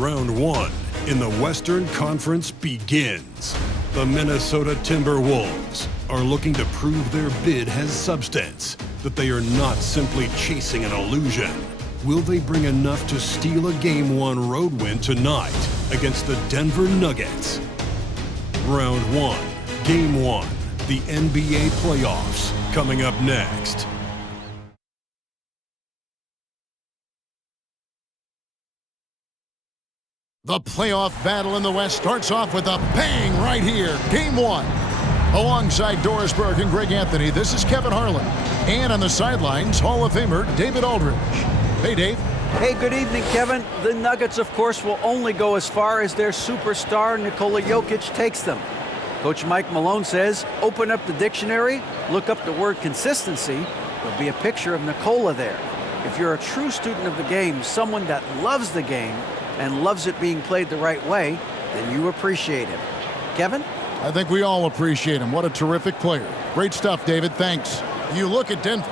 Round 1 in the Western Conference begins. The Minnesota Timberwolves are looking to prove their bid has substance, that they are not simply chasing an illusion. Will they bring enough to steal a Game 1 road win tonight against the Denver Nuggets? Round 1, Game 1, the NBA Playoffs, coming up next. The playoff battle in the West starts off with a bang right here. Game 1. Alongside Doris Burke and Greg Anthony, this is Kevin Harlan. And on the sidelines, Hall of Famer David Aldridge. Hey, Dave. Hey, good evening, Kevin. The Nuggets, of course, will only go as far as their superstar Nikola Jokic takes them. Coach Mike Malone says, open up the dictionary, look up the word consistency. There'll be a picture of Nikola there. If you're a true student of the game, someone that loves the game, and loves it being played the right way, then you appreciate him. Kevin? I think we all appreciate him. What a terrific player. Great stuff, David. Thanks. You look at Denver.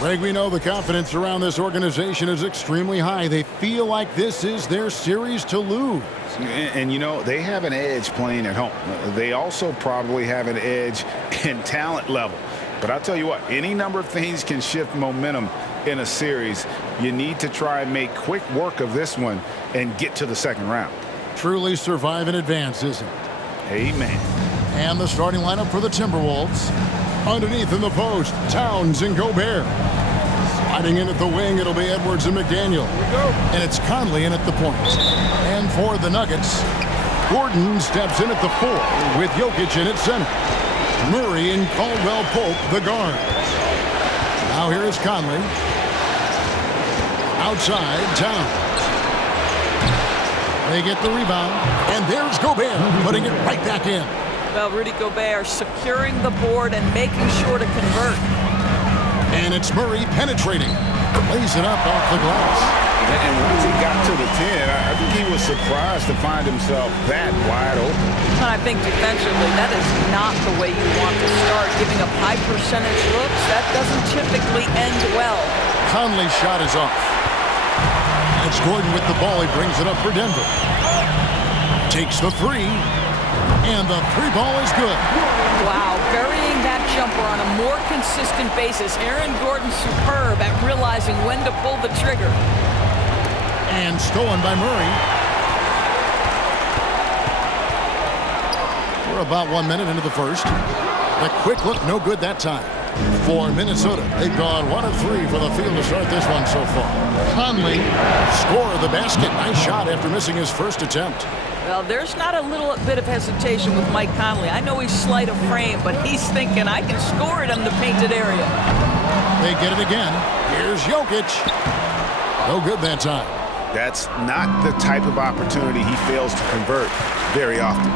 Greg, we know the confidence around this organization is extremely high. They feel like this is their series to lose. And you know, they have an edge playing at home. They also probably have an edge in talent level. But I'll tell you what, any number of things can shift momentum in a series. You need to try and make quick work of this one and get to the second round. Truly survive and advance, isn't it? Amen. And the starting lineup for the Timberwolves. Underneath in the post, Towns and Gobert. Sliding in at the wing, it'll be Edwards and McDaniel. And it's Conley in at the point. And for the Nuggets, Gordon steps in at the 4 with Jokic in at center. Murray and Caldwell Pope, the guards. Now here is Conley. Outside, Towns. They get the rebound, and there's Gobert putting it right back in. Well, Rudy Gobert securing the board and making sure to convert. And it's Murray penetrating. Lays it up off the glass. And once he got to the 10, I think he was surprised to find himself that wide open. And I think defensively, that is not the way you want to start. Giving up high percentage looks, that doesn't typically end well. Conley's shot is off. It's Gordon with the ball. He brings it up for Denver. Takes the 3. And the 3 ball is good. Wow, burying that jumper on a more consistent basis. Aaron Gordon superb at realizing when to pull the trigger. And stolen by Murray. We're about 1 minute into the first. The quick look, no good that time. For Minnesota, they've gone 1 of 3 for the field to start this one so far. Conley, score of the basket. Nice shot after missing his first attempt. Well, there's not a little bit of hesitation with Mike Conley. I know he's slight of frame, but he's thinking, I can score it in the painted area. They get it again. Here's Jokic. No good that time. That's not the type of opportunity he fails to convert very often.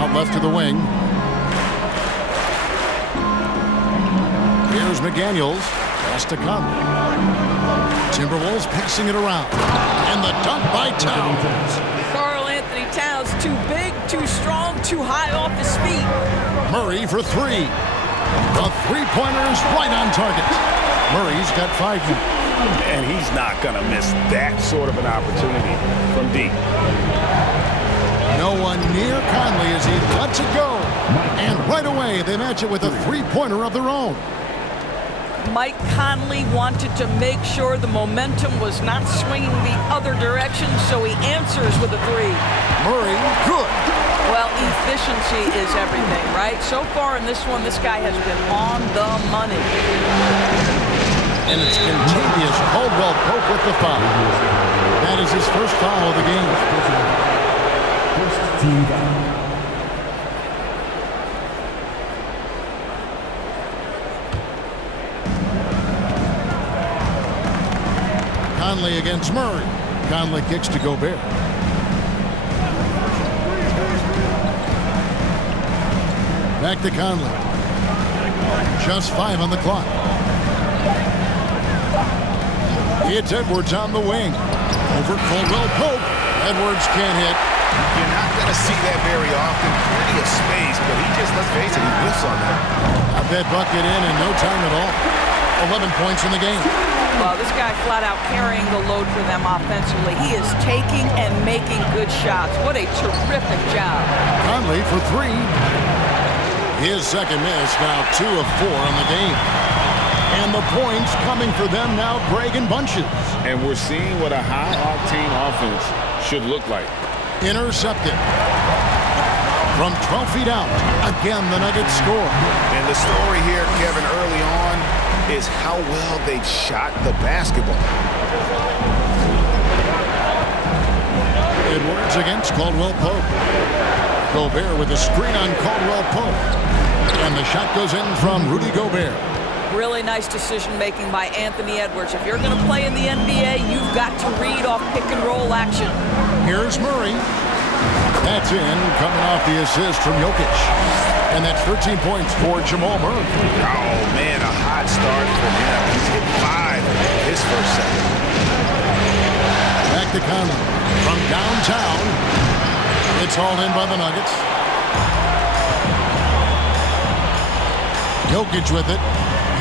Out left to the wing. Here's McDaniels. Pass to Conley. Timberwolves passing it around. And the dunk by Towns. Karl Anthony Towns, too big, too strong, too high off his feet. Murray for 3. The three-pointer is right on target. Murray's got 5 now. And he's not going to miss that sort of an opportunity from deep. No one near Conley as he lets it go. And right away, they match it with a three-pointer of their own. Mike Conley wanted to make sure the momentum was not swinging the other direction, so he answers with a 3. Murray, good. Well, efficiency is everything, right? So far in this one, this guy has been on the money. And it's contagious. Caldwell Pope with the foul. That is his first foul of the game. First team foul. Conley against Murray. Conley kicks to Gobert. Back to Conley. Just 5 on the clock. It's Edwards on the wing. Over Caldwell Pope. Edwards can't hit. You're not going to see that very often. Plenty of space, but he just, let's face it, he whiffs on that. Got that bucket in no time at all. 11 points in the game. Well, this guy flat out carrying the load for them offensively. He is taking and making good shots. What a terrific job. Conley for three. His second miss, now 2 of 4 in the game. And the points coming for them now, Greg, in bunches. And we're seeing what a high-octane offense should look like. Intercepted. From 12 feet out, again the Nuggets score. And the story here, Kevin, early on is how well they shot the basketball. Edwards against Caldwell Pope. Gobert with a screen on Caldwell Pope. And the shot goes in from Rudy Gobert. Really nice decision-making by Anthony Edwards. If you're going to play in the NBA, you've got to read off pick-and-roll action. Here's Murray. That's in, coming off the assist from Jokic. And that's 13 points for Jamal Murray. Oh, man, a hot start for him. He's hit 5 his first set. Back to Conley. From downtown, it's hauled in by the Nuggets. Jokic with it.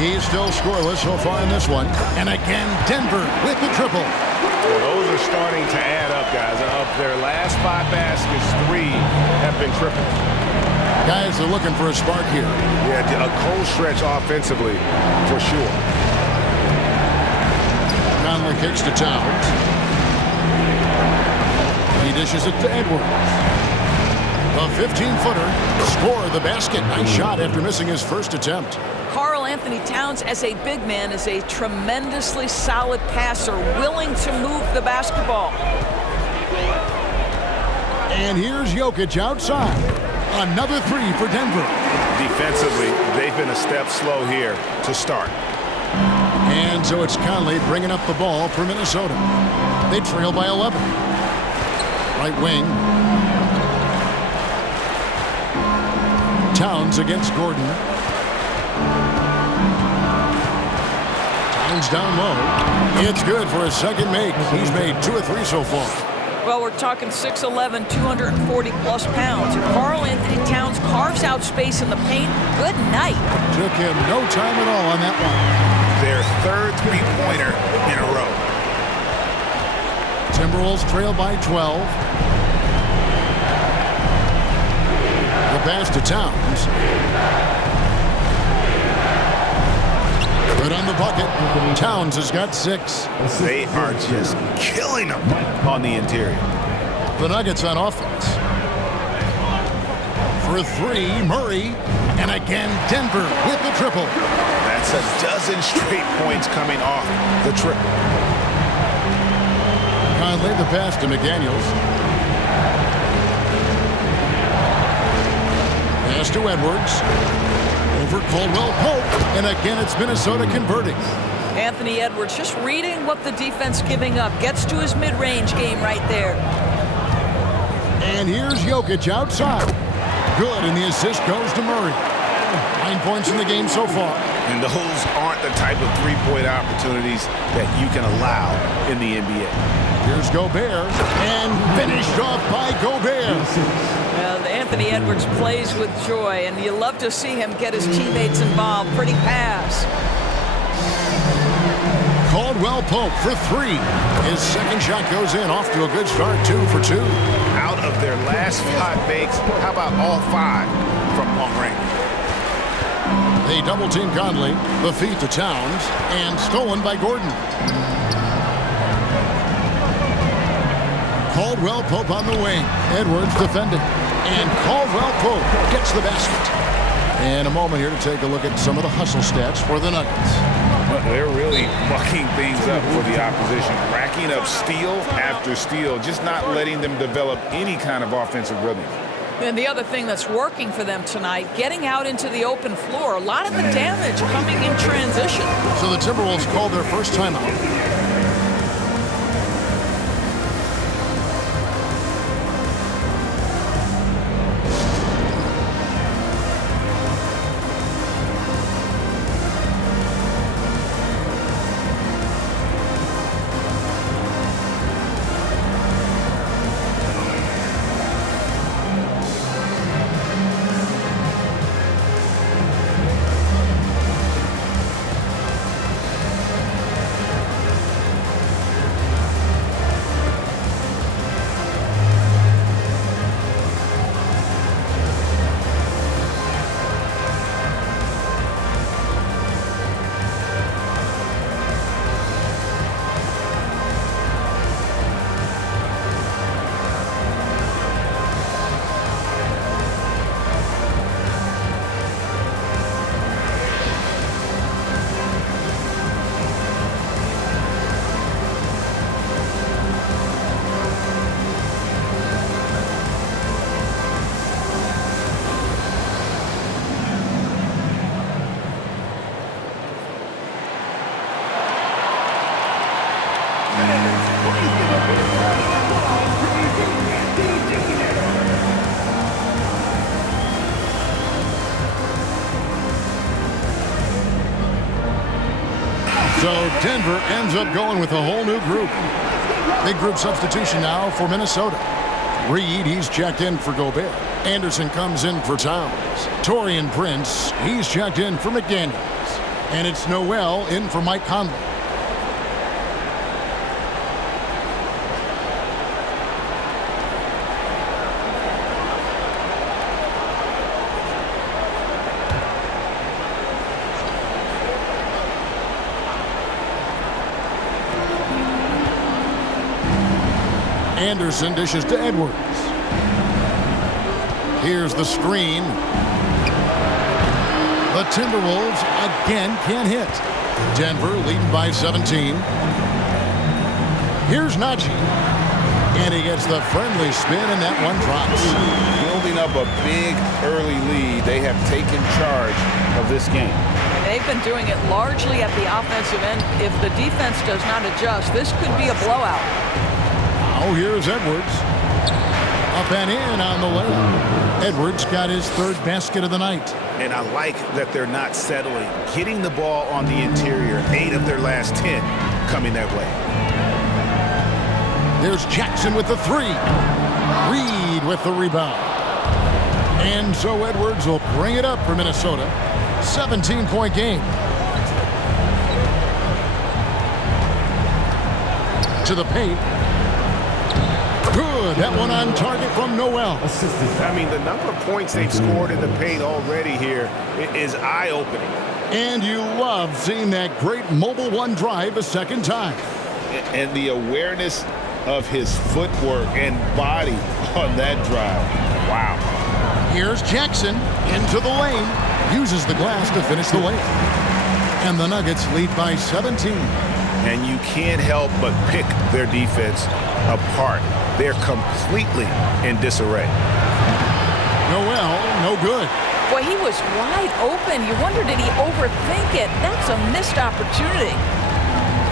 He's still scoreless so far in this one. And again, Denver with the triple. Well, those are starting to add up, guys. Of their last 5 baskets, 3 have been triple. Guys are looking for a spark here. Yeah, a cold stretch offensively, for sure. Conley kicks to Towns. He dishes it to Edwards. A 15-footer scored the basket. Nice shot after missing his first attempt. Karl Anthony Towns, as a big man, is a tremendously solid passer, willing to move the basketball. And here's Jokic outside. Another 3 for Denver. Defensively, they've been a step slow here to start. And so it's Conley bringing up the ball for Minnesota. They trail by 11. Right wing. Towns against Gordon. Towns down low. It's good for his second make. He's made 2 of 3 so far. Well, we're talking 6'11", 240-plus pounds. If Karl Anthony Towns carves out space in the paint, good night. Took him no time at all on that one. Their 3rd three-pointer in a row. Timberwolves trail by 12. The pass to Towns. Good on the bucket. Towns has got 6. They are just killing them on the interior. The Nuggets on offense. For 3, Murray. And again, Denver with the triple. That's a dozen straight points coming off the triple. Conley, the pass to McDaniels. Pass to Edwards. Over Caldwell Pope. And again, it's Minnesota converting. Anthony Edwards just reading what the defense giving up. Gets to his mid-range game right there. And here's Jokic outside. Good, and the assist goes to Murray. 9 points in the game so far. And those aren't the type of three-point opportunities that you can allow in the NBA. Here's Gobert, and finished off by Gobert. Well, Anthony Edwards plays with joy, and you love to see him get his teammates involved. Pretty pass. Caldwell Pope for 3. His second shot goes in, off to a good start, 2 for 2. Out of their last 5 makes, how about all 5 from long range? They double-team Conley, the feed to Towns, and stolen by Gordon. Caldwell Pope on the wing. Edwards defending. And Caldwell Pope gets the basket. And a moment here to take a look at some of the hustle stats for the Nuggets. They're really mucking things up for the opposition, racking up steal after steal, just not letting them develop any kind of offensive rhythm. And the other thing that's working for them tonight, getting out into the open floor. A lot of the damage coming in transition. So the Timberwolves called their first timeout. So Denver ends up going with a whole new group. Big group substitution now for Minnesota. Reed, he's checked in for Gobert. Anderson comes in for Towns. Taurean Prince, he's checked in for McDaniels. And it's Noel in for Mike Conley. Anderson dishes to Edwards. Here's the screen. The Timberwolves again can't hit. Denver leading by 17. Here's Najee. And he gets the friendly spin, and that one drops. Building up a big early lead. They have taken charge of this game. They've been doing it largely at the offensive end. If the defense does not adjust, this could be a blowout. Now here's Edwards. Up and in on the layup. Edwards got his third basket of the night. And I like that they're not settling. Getting the ball on the interior, 8 of their last 10 coming that way. There's Jackson with the three. Reed with the rebound. And so Edwards will bring it up for Minnesota. 17-point game. To the paint. Good. That one on target from Noel. I mean, the number of points they've scored in the paint already here is eye-opening. And you love seeing that great mobile one drive a second time. And the awareness of his footwork and body on that drive. Wow. Here's Jackson into the lane. Uses the glass to finish the layup. And the Nuggets lead by 17. And you can't help but pick their defense apart. They're completely in disarray. Noel, no good. Boy, he was wide open. You wonder, did he overthink it? That's a missed opportunity.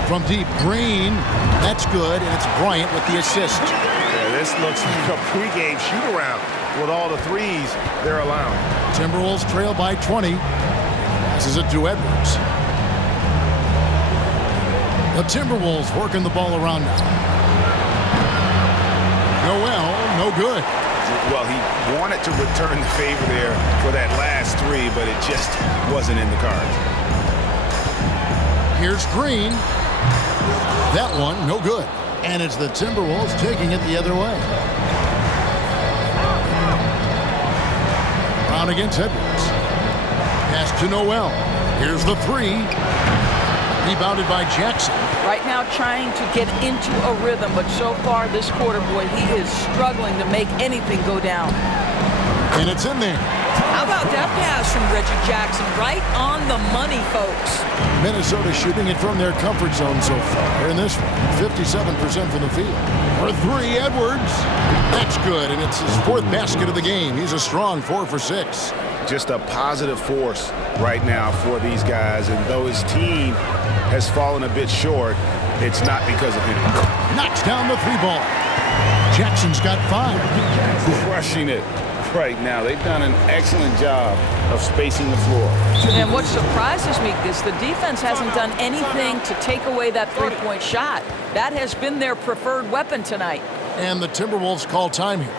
From deep, Green. That's good, and it's Bryant with the assist. Yeah, this looks like a pregame shoot-around with all the threes they're allowing. Timberwolves trail by 20. Passes it to Edwards. The Timberwolves working the ball around now. Noel, no good. Well, he wanted to return the favor there for that last three, but it just wasn't in the cards. Here's Green. That one, no good. And it's the Timberwolves taking it the other way. Brown against Edwards. Pass to Noel. Here's the three. Rebounded by Jackson. Right now trying to get into a rhythm, but so far this quarter, boy, he is struggling to make anything go down. And it's in there. How about that pass from Reggie Jackson? Right on the money, folks. Minnesota shooting it from their comfort zone so far. In this one, 57% from the field. For three, Edwards. That's good, and it's his fourth basket of the game. He's a strong 4 for 6. Just a positive force right now for these guys, and though his team has fallen a bit short, it's not because of him. Knocks down the three ball. Jackson's got 5. Crushing it right now. They've done an excellent job of spacing the floor. And what surprises me is the defense hasn't done anything to take away that three-point shot. That has been their preferred weapon tonight. And the Timberwolves call time here.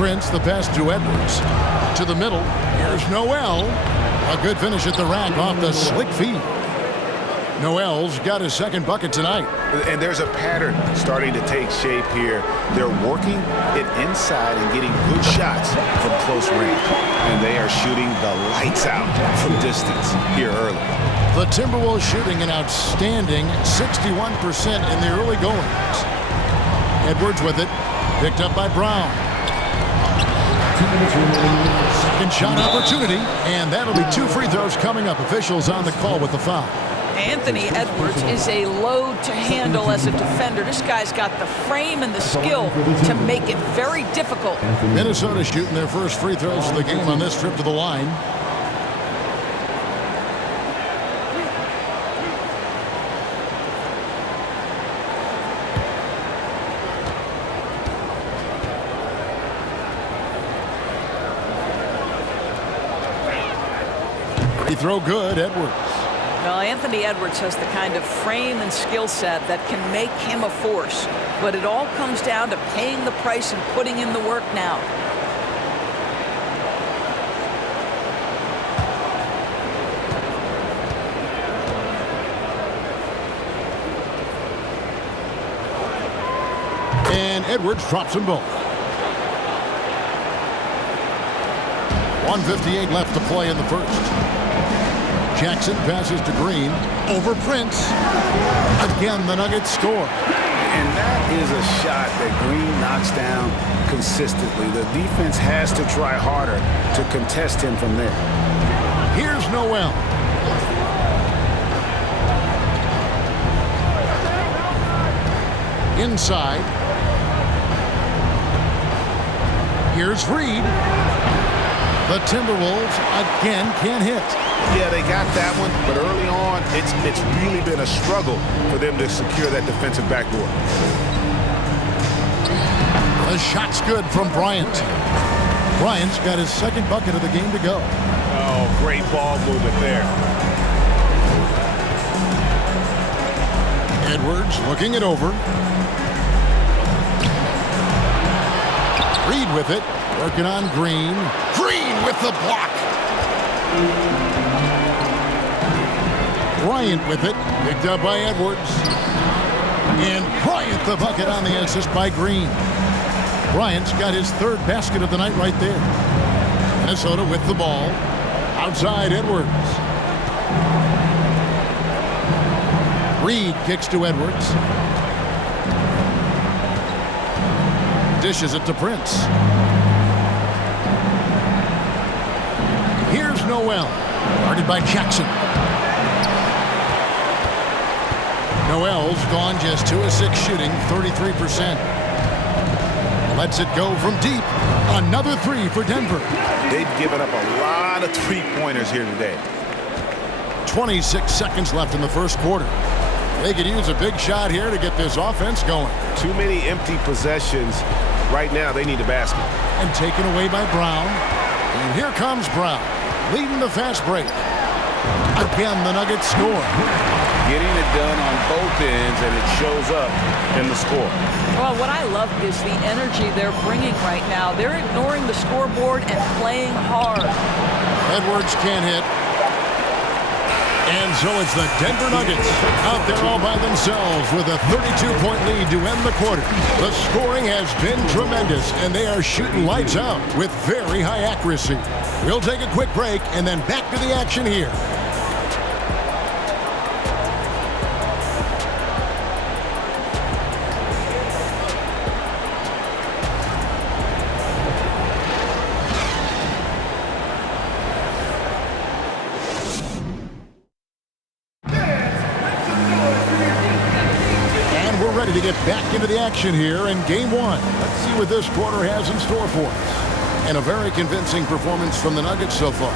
Prince, the pass to Edwards. To the middle. Here's Noel. A good finish at the rack off the slick feed. Noel's got his second bucket tonight. And there's a pattern starting to take shape here. They're working it inside and getting good shots from close range. And they are shooting the lights out from distance here early. The Timberwolves shooting an outstanding 61% in the early goings. Edwards with it. Picked up by Brown. Second shot opportunity. And that'll be 2 free throws coming up. Officials on the call with the foul. Anthony Edwards is a load to handle as a defender. This guy's got the frame and the skill to make it very difficult. Minnesota shooting their first free throws of the game on this trip to the line. Free throw good, Edwards. Well, Anthony Edwards has the kind of frame and skill set that can make him a force. But it all comes down to paying the price and putting in the work now. And Edwards drops them both. 1:58 left to play in the first. Jackson passes to Green. Over Prince. Again, the Nuggets score. And that is a shot that Green knocks down consistently. The defense has to try harder to contest him from there. Here's Noel. Inside. Here's Reed. The Timberwolves again can't hit. Yeah, they got that one, but early on, it's really been a struggle for them to secure that defensive backboard. The shot's good from Bryant. Bryant's got his second bucket of the game to go. Oh, great ball movement there. Edwards looking it over. Reed with it. Working on Green. Green with the block. Bryant with it. Picked up by Edwards. And Bryant the bucket on the assist by Green. Bryant's got his third basket of the night right there. Minnesota with the ball. Outside Edwards. Reed kicks to Edwards. Dishes it to Prince. Here's Noel. Guarded by Jackson. Noel's gone just 2 of 6 shooting, 33%. Lets it go from deep. Another 3 for Denver. They've given up a lot of three-pointers here today. 26 seconds left in the first quarter. They could use a big shot here to get this offense going. Too many empty possessions. Right now, they need a basket. And taken away by Brown. And here comes Brown, leading the fast break. Again, the Nuggets score. Getting it done on both ends, and it shows up in the score. Well, what I love is the energy they're bringing right now. They're ignoring the scoreboard and playing hard. Edwards can't hit. And so it's the Denver Nuggets out there all by themselves with a 32-point lead to end the quarter. The scoring has been tremendous, and they are shooting lights out with very high accuracy. We'll take a quick break and then back to the action here. To get back into the action here in game one. Let's see what this quarter has in store for us. And a very convincing performance from the Nuggets so far.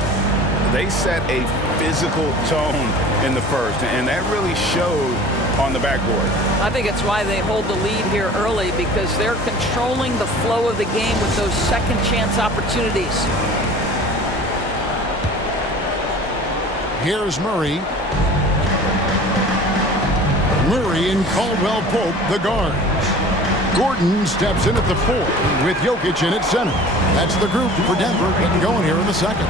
They set a physical tone in the first, and that really showed on the backboard. I think it's why they hold the lead here early, because they're controlling the flow of the game with those second chance opportunities. Here's Murray. Murray and Caldwell Pope, the guards. Gordon steps in at the 4 with Jokic in at center. That's the group for Denver getting going here in the second.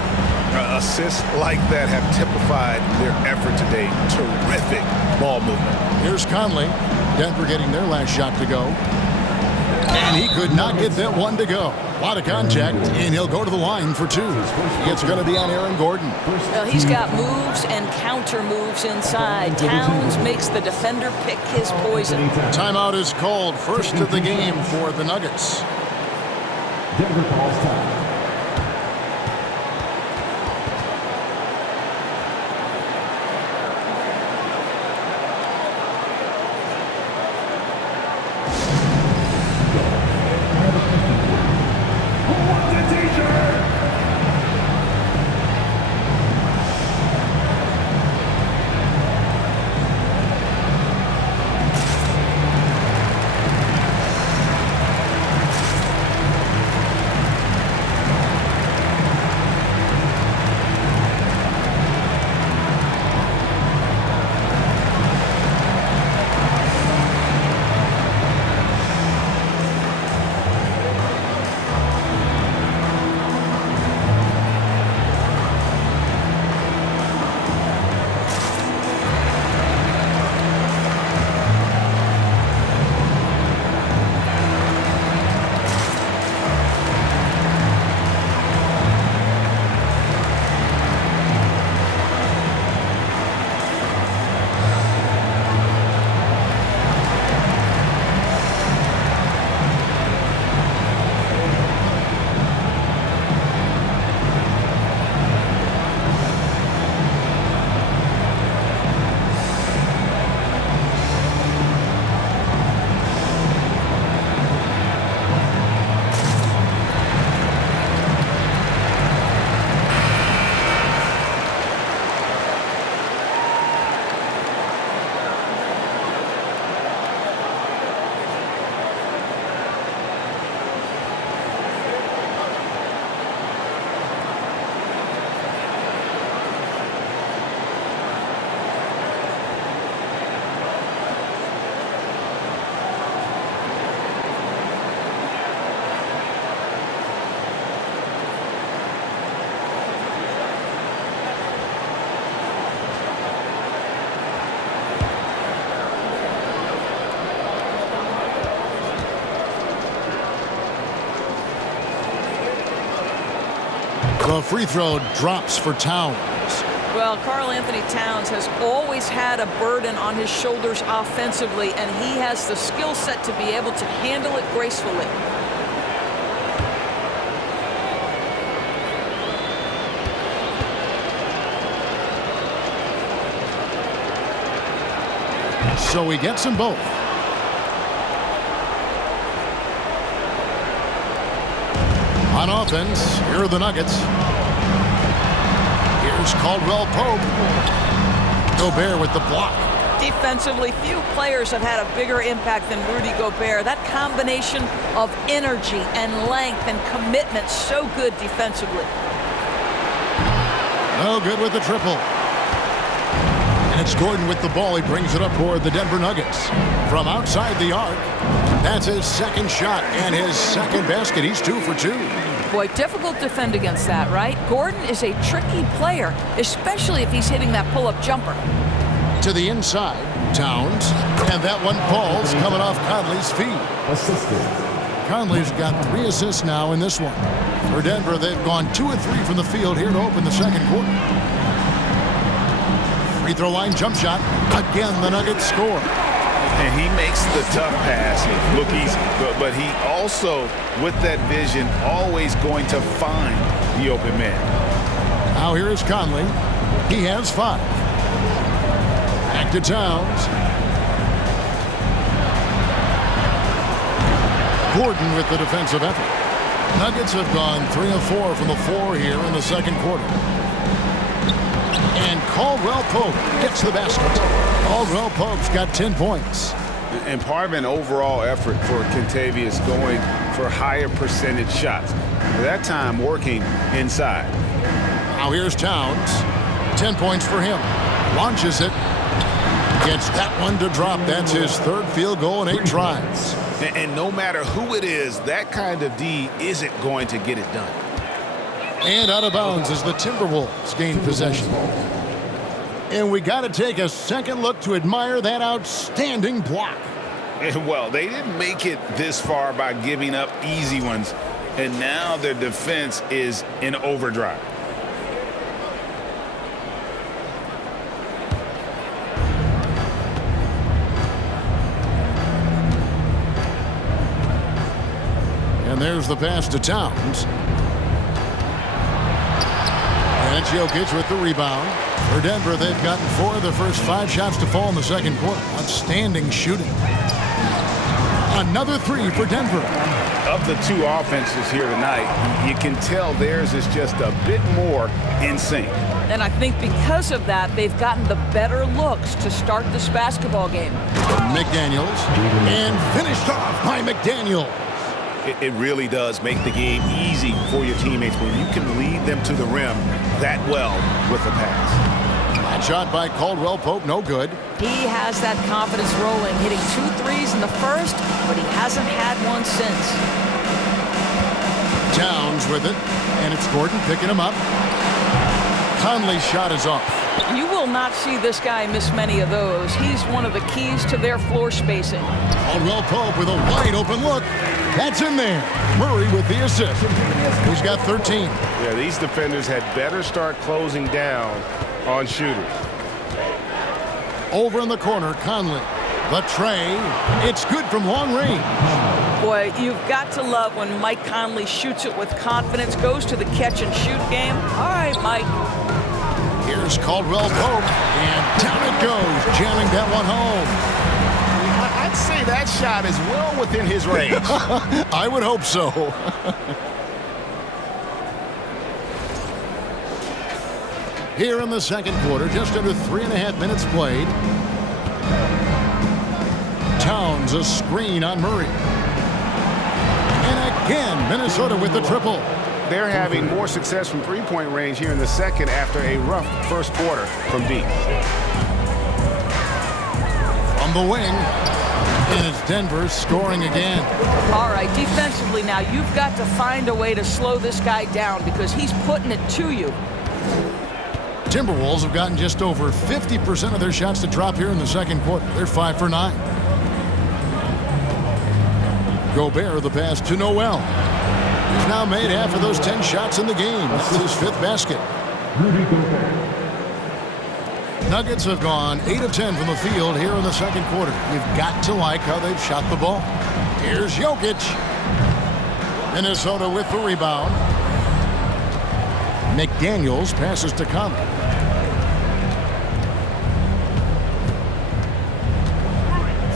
Assists like that have typified their effort today. Terrific ball movement. Here's Conley. Denver getting their last shot to go. And he could not get that one to go. A lot of contact, and he'll go to the line for 2. It's going to be on Aaron Gordon. Well, he's got moves and counter moves inside. Towns makes the defender pick his poison. Timeout is called. First of the game for the Nuggets. Denver calls time. The free throw drops for Towns. Well, Karl Anthony Towns has always had a burden on his shoulders offensively, and he has the skill set to be able to handle it gracefully. So he gets them both. On offense, here are the Nuggets. Here's Caldwell Pope. Gobert with the block. Defensively, few players have had a bigger impact than Rudy Gobert. That combination of energy and length and commitment, so good defensively. No good with the triple. And it's Gordon with the ball. He brings it up for the Denver Nuggets. From outside the arc, that's his second shot and his second basket. He's 2 for 2. Boy, difficult to defend against that, right? Gordon is a tricky player, especially if he's hitting that pull-up jumper. To the inside, Towns. And that one falls coming off Conley's feet. Conley's got 3 assists now in this one. For Denver, they've gone 2 of 3 from the field here to open the second quarter. Free throw line jump shot. Again, the Nuggets score. And he makes the tough pass look easy, but he also, with that vision, always going to find the open man. Now here is Conley. He has 5. Back to Towns. Gordon with the defensive effort. Nuggets have gone 3 of 4 from the floor here in the second quarter. And Caldwell Pope gets the basket. Caldwell Pope's got 10 points. And part of an overall effort for Kentavious going for higher percentage shots. That time working inside. Now here's Towns. 10 points for him. Launches it. Gets that one to drop. That's his 3rd field goal in 8 tries. And no matter who it is, that kind of D isn't going to get it done. And out of bounds as the Timberwolves gain possession. And we got to take a second look to admire that outstanding block. And well, they didn't make it this far by giving up easy ones. And now their defense is in overdrive. And there's the pass to Towns. And it's Jokic with the rebound. For Denver, they've gotten 4 of their first 5 shots to fall in the second quarter. Outstanding shooting. Another 3 for Denver. Of the 2 offenses here tonight, you can tell theirs is just a bit more in sync. And I think because of that, they've gotten the better looks to start this basketball game. McDaniels. And finished off by McDaniels. It really does make the game easy for your teammates when you can lead them to the rim that well with a pass. That shot by Caldwell Pope, no good. He has that confidence rolling, hitting 2 threes in the first, but he hasn't had one since. Towns with it, and it's Gordon picking him up. Conley's shot is off. You will not see this guy miss many of those. He's one of the keys to their floor spacing. Caldwell Pope with a wide open look. That's in there. Murray with the assist. He's got 13. Yeah, these defenders had better start closing down on shooters. Over in the corner, Conley. The tray. It's good from long range. Boy, you've got to love when Mike Conley shoots it with confidence, goes to the catch and shoot game. All right, Mike. Here's Caldwell Pope, and down it goes, jamming that one home. I'd say that shot is well within his range. I would hope so. Here in the second quarter, just under 3.5 minutes played. Towns a screen on Murray. And again, Minnesota with the triple. They're having more success from three-point range here in the second after a rough first quarter from deep. From the wing. And it's Denver scoring again. All right, defensively now, you've got to find a way to slow this guy down because he's putting it to you. Timberwolves have gotten just over 50% of their shots to drop here in the second quarter. They're 5 for 9. Gobert, the pass to Noel. He's now made half of those 10 shots in the game. That's his 5th basket. Nuggets have gone 8 of 10 from the field here in the second quarter. You've got to like how they've shot the ball. Here's Jokic. Minnesota with the rebound. McDaniels passes to Conley.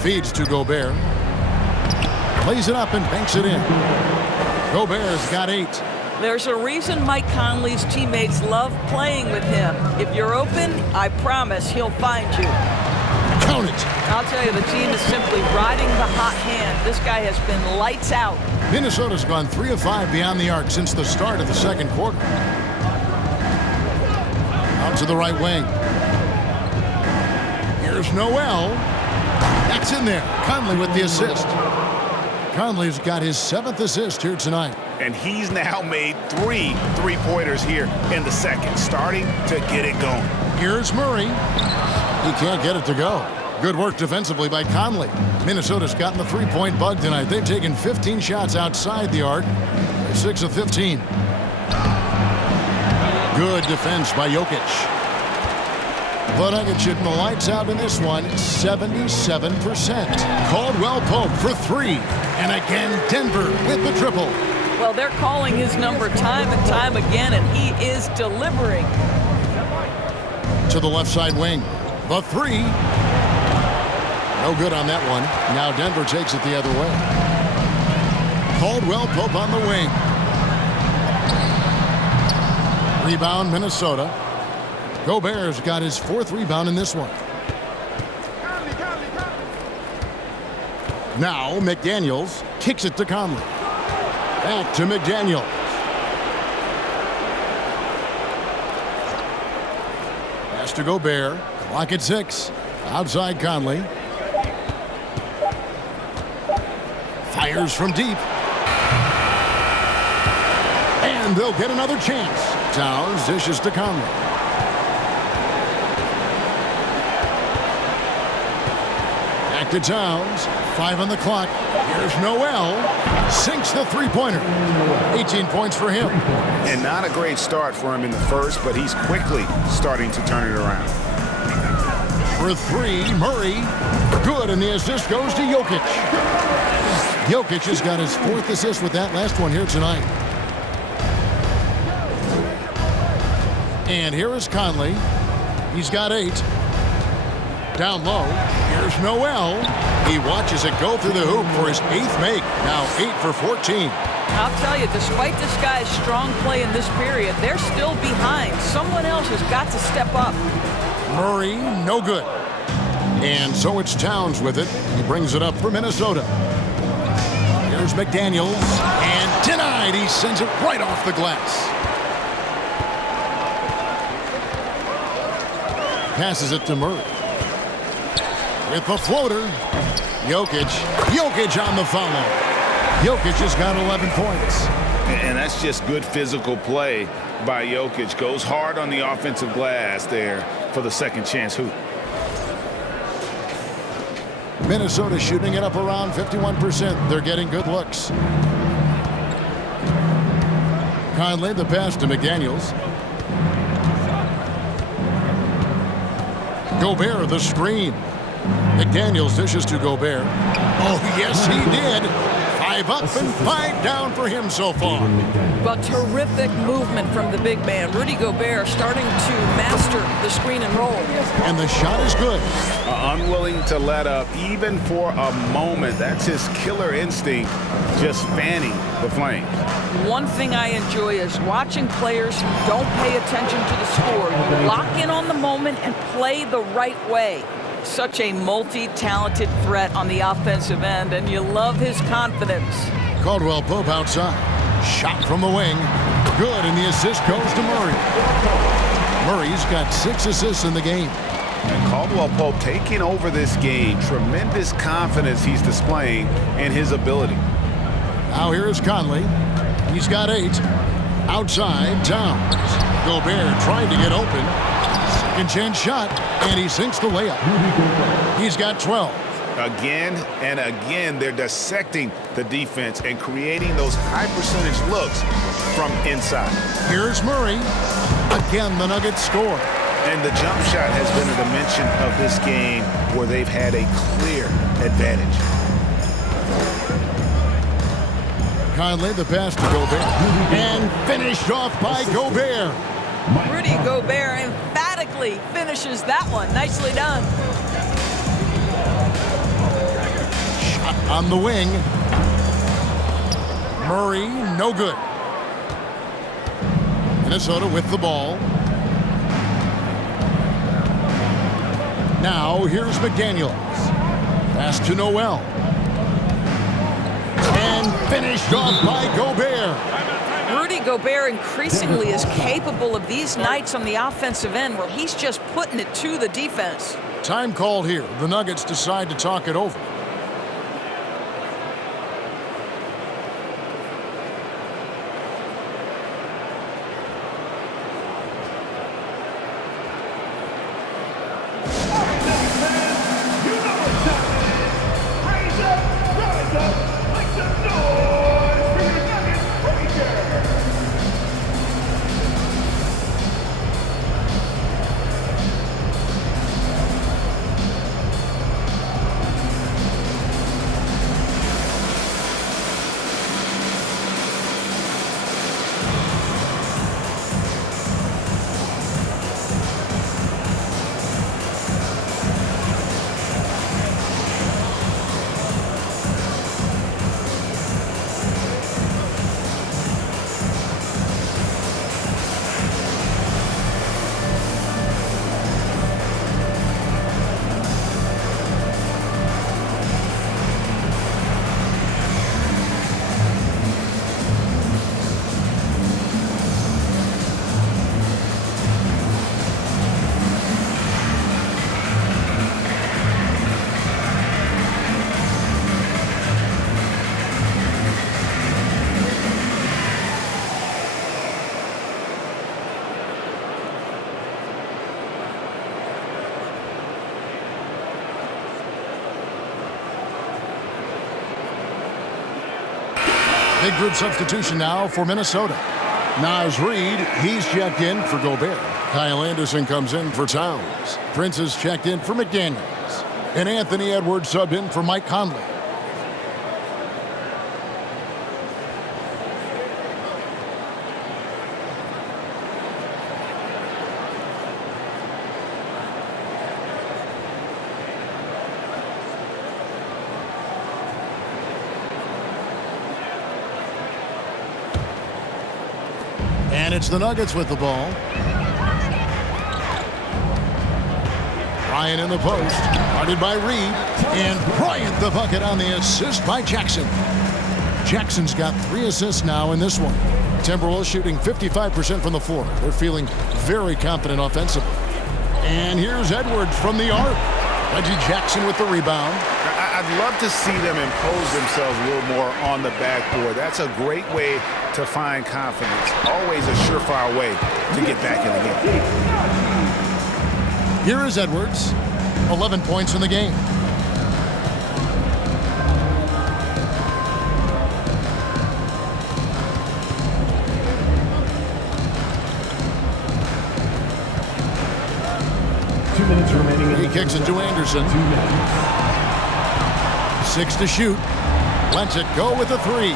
Feeds to Gobert. Plays it up and banks it in. Gobert's got 8. There's a reason Mike Conley's teammates love playing with him. If you're open, I promise he'll find you. Count it. I'll tell you, the team is simply riding the hot hand. This guy has been lights out. Minnesota's gone 3 of 5 beyond the arc since the start of the second quarter. Out to the right wing. Here's Noel. That's in there. Conley with the assist. Conley's got his 7th assist here tonight. And he's now made 3 three-pointers here in the second, starting to get it going. Here's Murray. He can't get it to go. Good work defensively by Conley. Minnesota's gotten the three-point bug tonight. They've taken 15 shots outside the arc. They're 6 of 15. Good defense by Jokic. The Nuggets shooting the lights out in this one, 77%. Caldwell Pope for 3. And again, Denver with the triple. Well, they're calling his number time and time again, and he is delivering. To the left side wing. The 3. No good on that one. Now Denver takes it the other way. Caldwell Pope on the wing. Rebound, Minnesota. Gobert's got his 4th rebound in this one. Now McDaniels kicks it to Conley. Back to McDaniels. Pass to Gobert. Clock at 6. Outside Conley. Fires from deep. And they'll get another chance. Towns dishes to Conley. Back to Towns. 5 on the clock. Here's Noel. Sinks the three-pointer. 18 points for him. And not a great start for him in the first, but he's quickly starting to turn it around. For 3, Murray. Good, and the assist goes to Jokic. Jokic has got his 4th assist with that last one here tonight. And here is Conley. He's got 8. Down low. Here's Noel. He watches it go through the hoop for his 8th make. Now 8 for 14. I'll tell you, despite this guy's strong play in this period, they're still behind. Someone else has got to step up. Murray, no good. And so it's Towns with it. He brings it up for Minnesota. Here's McDaniels. And denied. He sends it right off the glass. Passes it to Murray. With the floater. Jokic on the follow. Jokic has got 11 points. And that's just good physical play by Jokic. Goes hard on the offensive glass there for the second chance hoop. Minnesota shooting it up around 51%. They're getting good looks. Conley, the pass to McDaniels. Gobert, the screen. McDaniels dishes to Gobert. Oh, yes, he did. 5 up and 5 down for him so far. Well, terrific movement from the big man. Rudy Gobert starting to master the screen and roll. And the shot is good. Unwilling to let up even for a moment. That's his killer instinct, just fanning the flames. One thing I enjoy is watching players who don't pay attention to the score. You lock in on the moment and play the right way. Such a multi-talented threat on the offensive end, and you love his confidence. Caldwell Pope outside. Shot from the wing. Good, and the assist goes to Murray. Murray's got 6 assists in the game. And Caldwell Pope taking over this game. Tremendous confidence he's displaying in his ability. Now here is Conley. He's got 8. Outside, Towns. Gobert trying to get open. Second chance shot, and he sinks the layup. He's got 12. Again and again, they're dissecting the defense and creating those high percentage looks from inside. Here's Murray. Again, the Nuggets score. And the jump shot has been a dimension of this game where they've had a clear advantage. Conley, the pass to Gobert. And finished off by Gobert. Rudy Gobert emphatically finishes that one. Nicely done. Shot on the wing. Murray, no good. Minnesota with the ball. Now, here's McDaniels. Pass to Noel. And finished off by Gobert. Rudy Gobert increasingly is capable of these nights on the offensive end where he's just putting it to the defense. Time called here. The Nuggets decide to talk it over. Big group substitution now for Minnesota. Naz Reid, he's checked in for Gobert. Kyle Anderson comes in for Towns. Prince is checked in for McDaniels. And Anthony Edwards subbed in for Mike Conley. And it's the Nuggets with the ball. Bryant in the post. Guarded by Reed. And Bryant the bucket on the assist by Jackson. Jackson's got 3 assists now in this one. Timberwolves shooting 55% from the floor. They're feeling very confident offensively. And here's Edwards from the arc. Reggie Jackson with the rebound. I'd love to see them impose themselves a little more on the backboard. That's a great way to find confidence. Always a surefire way to get back in the game. Here is Edwards. 11 points in the game. He kicks it to Anderson. 6 to shoot. Lets it go with a 3.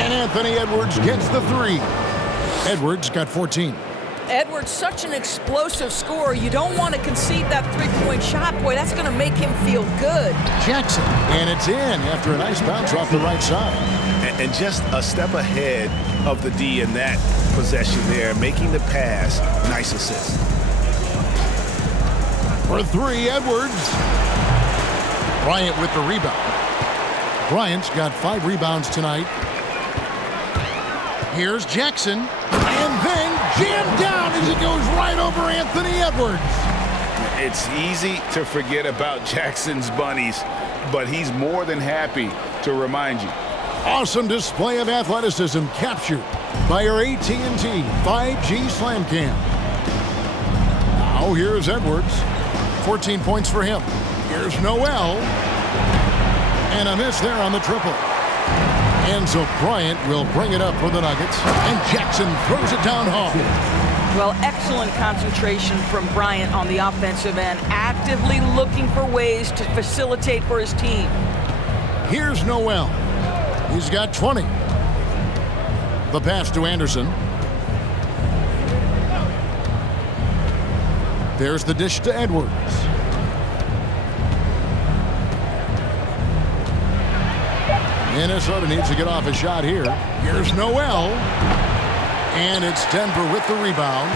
And Anthony Edwards gets the 3. Edwards got 14. Edwards, such an explosive scorer. You don't want to concede that three-point shot. Boy, that's going to make him feel good. Jackson. And it's in after a nice bounce off the right side. And just a step ahead of the D in that possession there, making the pass. Nice assist. For 3, Edwards. Bryant with the rebound. Bryant's got 5 rebounds tonight. Here's Jackson. And then jammed down as he goes right over Anthony Edwards. It's easy to forget about Jackson's bunnies, but he's more than happy to remind you. Awesome display of athleticism captured by our AT&T 5G Slam Cam. Now here's Edwards. 14 points for him. Here's Noel. And a miss there on the triple. And so Bryant will bring it up for the Nuggets. And Jackson throws it down hard. Well, excellent concentration from Bryant on the offensive end, actively looking for ways to facilitate for his team. Here's Noel. He's got 20. The pass to Anderson. There's the dish to Edwards. Minnesota needs to get off a shot here. Here's Noel. And it's Denver with the rebound.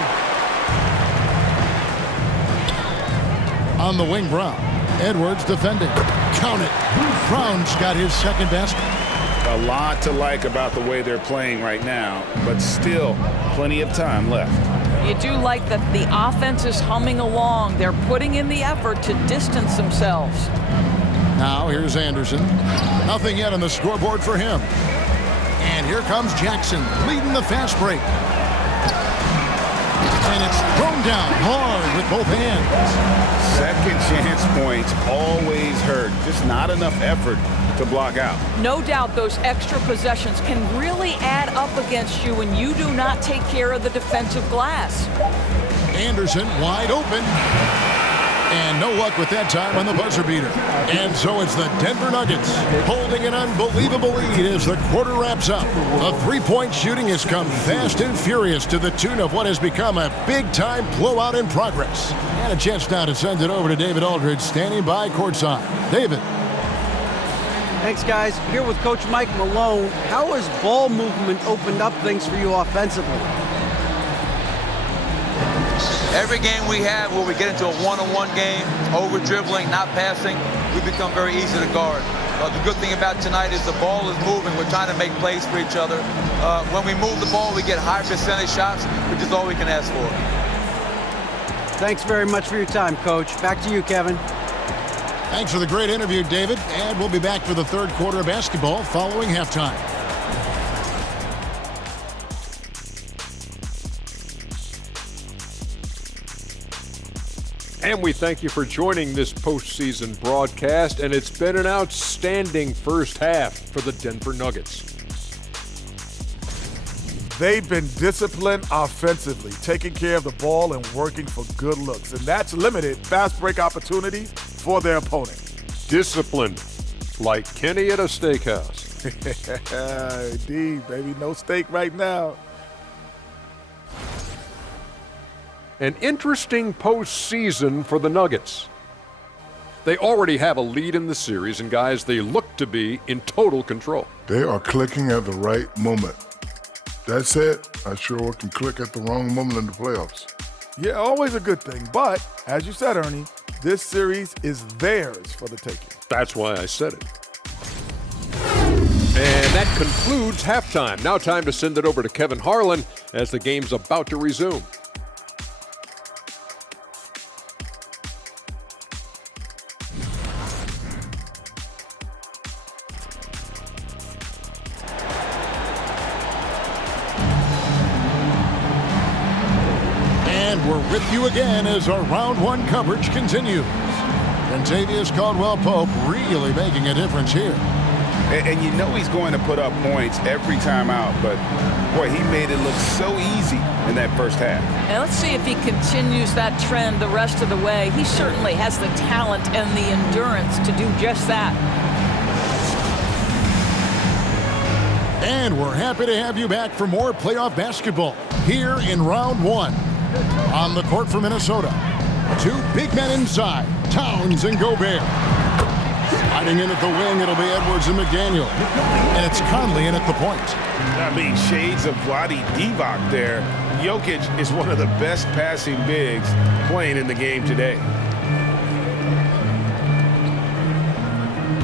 On the wing, Brown. Edwards defending. Count it. Brown's got his second basket. A lot to like about the way they're playing right now, but still plenty of time left. You do like that the offense is humming along. They're putting in the effort to distance themselves. Now here's Anderson. Nothing yet on the scoreboard for him. And here comes Jackson leading the fast break. And it's thrown down hard with both hands. Second chance points always hurt. Just not enough effort to block out. No doubt those extra possessions can really add up against you when you do not take care of the defensive glass. Anderson wide open. And no luck with that time on the buzzer beater. And so it's the Denver Nuggets holding an unbelievable lead as the quarter wraps up. The three-point shooting has come fast and furious to the tune of what has become a big-time blowout in progress. And a chance now to send it over to David Aldridge standing by courtside. David. Thanks, guys. Here with Coach Mike Malone. How has ball movement opened up things for you offensively? Every game we have where we get into a one-on-one game, over-dribbling, not passing, we become very easy to guard. The good thing about tonight is the ball is moving. We're trying to make plays for each other. When we move the ball, we get high percentage shots, which is all we can ask for. Thanks very much for your time, Coach. Back to you, Kevin. Thanks for the great interview, David. And we'll be back for the third quarter of basketball following halftime. And we thank you for joining this postseason broadcast, and it's been an outstanding first half for the Denver Nuggets. They've been disciplined offensively, taking care of the ball and working for good looks. And that's limited fast break opportunities for their opponent. Disciplined, like Kenny at a steakhouse. Indeed, baby. No steak right now. An interesting postseason for the Nuggets. They already have a lead in the series, and guys, they look to be in total control. They are clicking at the right moment. That said, I sure can click at the wrong moment in the playoffs. Yeah, always a good thing. But, as you said, Ernie, this series is theirs for the taking. That's why I said it. And that concludes halftime. Now time to send it over to Kevin Harlan as the game's about to resume. And we're with you again as our round one coverage continues. Kentavious Caldwell-Pope really making a difference here. And you know he's going to put up points every time out, but boy, he made it look so easy in that first half. And let's see if he continues that trend the rest of the way. He certainly has the talent and the endurance to do just that. And we're happy to have you back for more playoff basketball here in round one. On the court for Minnesota, two big men inside, Towns and Gobert. Sliding in at the wing, it'll be Edwards and McDaniel. And it's Conley in at the point. I mean, shades of Vlade Divac there. Jokic is one of the best passing bigs playing in the game today.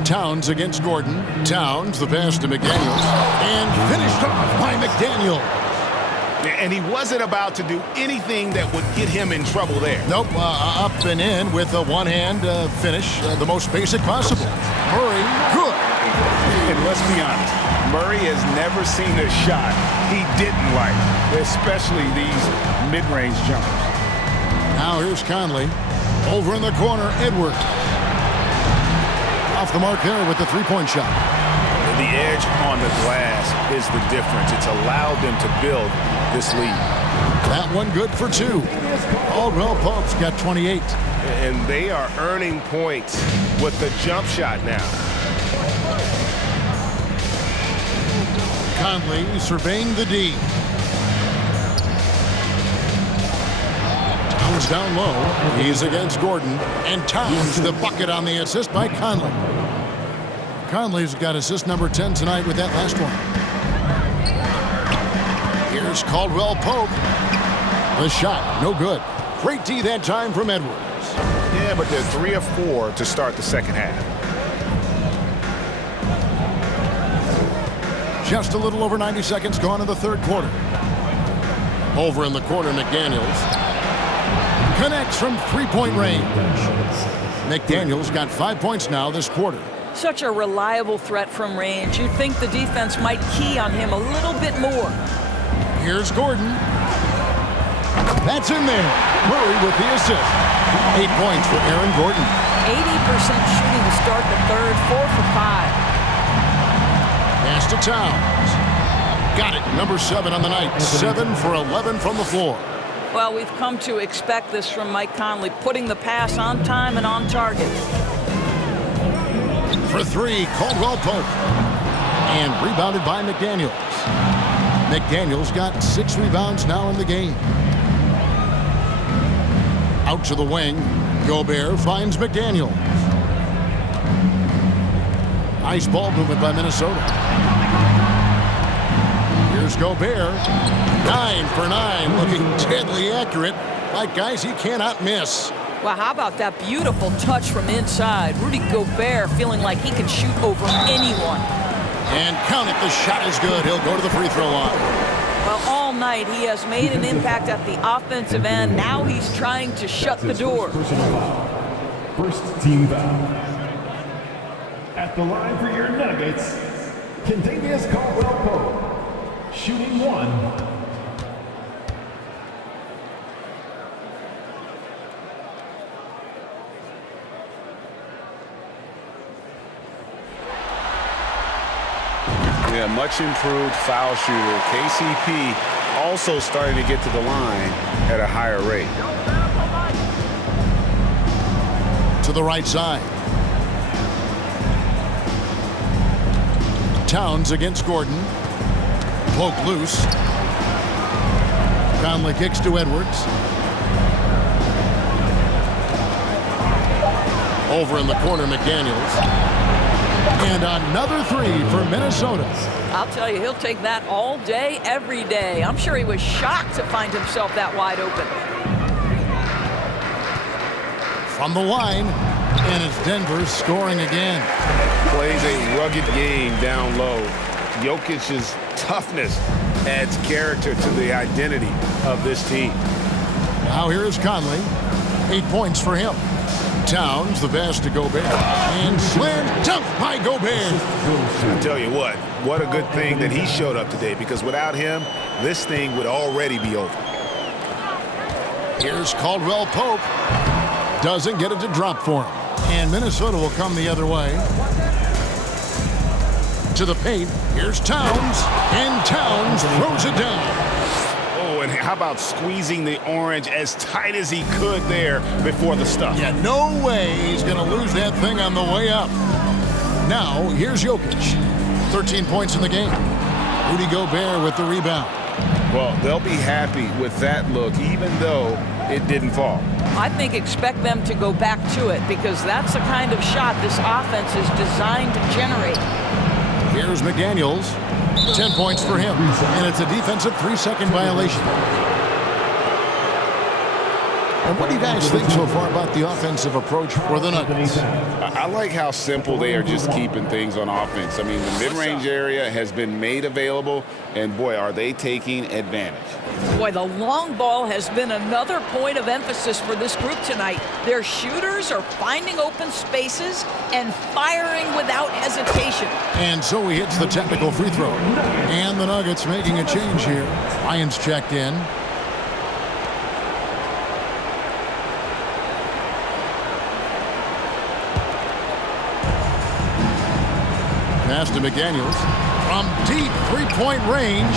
Towns against Gordon. Towns, the pass to McDaniel. And finished off by McDaniel. And he wasn't about to do anything that would get him in trouble there. Nope, up and in with a one-hand finish, the most basic possible. Murray, good. And let's be honest, Murray has never seen a shot he didn't like, especially these mid-range jumpers. Now here's Conley. Over in the corner, Edwards. Off the mark there with the three-point shot. The edge on the glass is the difference. It's allowed them to build this lead. That one good for two. Caldwell-Pope's got 28. And they are earning points with the jump shot now. Conley surveying the D. Towns down low. He's against Gordon. And Towns the bucket on the assist by Conley. Conley's got assist number 10 tonight with that last one. Here's Caldwell-Pope. The shot, no good. Great D that time from Edwards. Yeah, but they're 3 of 4 to start the second half. Just a little over 90 seconds gone in the third quarter. Over in the corner, McDaniels. Connects from three-point range. McDaniels got 5 points now this quarter. Such a reliable threat from range. You'd think the defense might key on him a little bit more. Here's Gordon. That's in there. Murray with the assist. 8 points for Aaron Gordon. 80% shooting to start the third, 4 for 5. Pass to Towns. Got it. Number 7 on the night. 7 for 11 from the floor. Well, we've come to expect this from Mike Conley, putting the pass on time and on target. For 3, Caldwell-Pope. And rebounded by McDaniels. McDaniels got 6 rebounds now in the game. Out to the wing. Gobert finds McDaniels. Nice ball movement by Minnesota. Here's Gobert. 9 for 9, looking deadly accurate. Like guys he cannot miss. Well, how about that beautiful touch from inside? Rudy Gobert feeling like he can shoot over anyone. And count it, the shot is good. He'll go to the free throw line. Well, all night he has made an impact at the offensive end. Now he's trying to shut the door. First team foul. At the line for your Nuggets, Kentavious Caldwell-Pope, shooting 1. Yeah, much improved foul shooter. KCP also starting to get to the line at a higher rate. To the right side. Towns against Gordon. Poke loose. Conley kicks to Edwards. Over in the corner, McDaniels. And another three for Minnesota. I'll tell you, he'll take that all day, every day. I'm sure he was shocked to find himself that wide open. From the line, and it's Denver scoring again. Plays a rugged game down low. Jokic's toughness adds character to the identity of this team. Now here is Conley. 8 points for him. Towns, the pass to Gobert. And slam dunk by Gobert. I tell you what a good thing that he showed up today, because without him, this thing would already be over. Here's Caldwell Pope. Doesn't get it to drop for him. And Minnesota will come the other way. To the paint. Here's Towns. And Towns throws it down. Oh, and how about squeezing the orange as tight as he could there before the stuff? Yeah, no way he's going to lose that thing on the way up. Now, here's Jokic. 13 points in the game. Rudy Gobert with the rebound. Well, they'll be happy with that look, even though it didn't fall. I think expect them to go back to it, because that's the kind of shot this offense is designed to generate. Here's McDaniels. 10 points for him. And it's a defensive 3-second violation. And what do you guys think so far about the offensive approach for the Nuggets? I like how simple they are just keeping things on offense. I mean, the mid-range area has been made available, and boy, are they taking advantage. Boy, the long ball has been another point of emphasis for this group tonight. Their shooters are finding open spaces and firing without hesitation. And so he hits the technical free throw. And the Nuggets making a change here. Lyons checked in. Pass to McDaniels. From deep three-point range.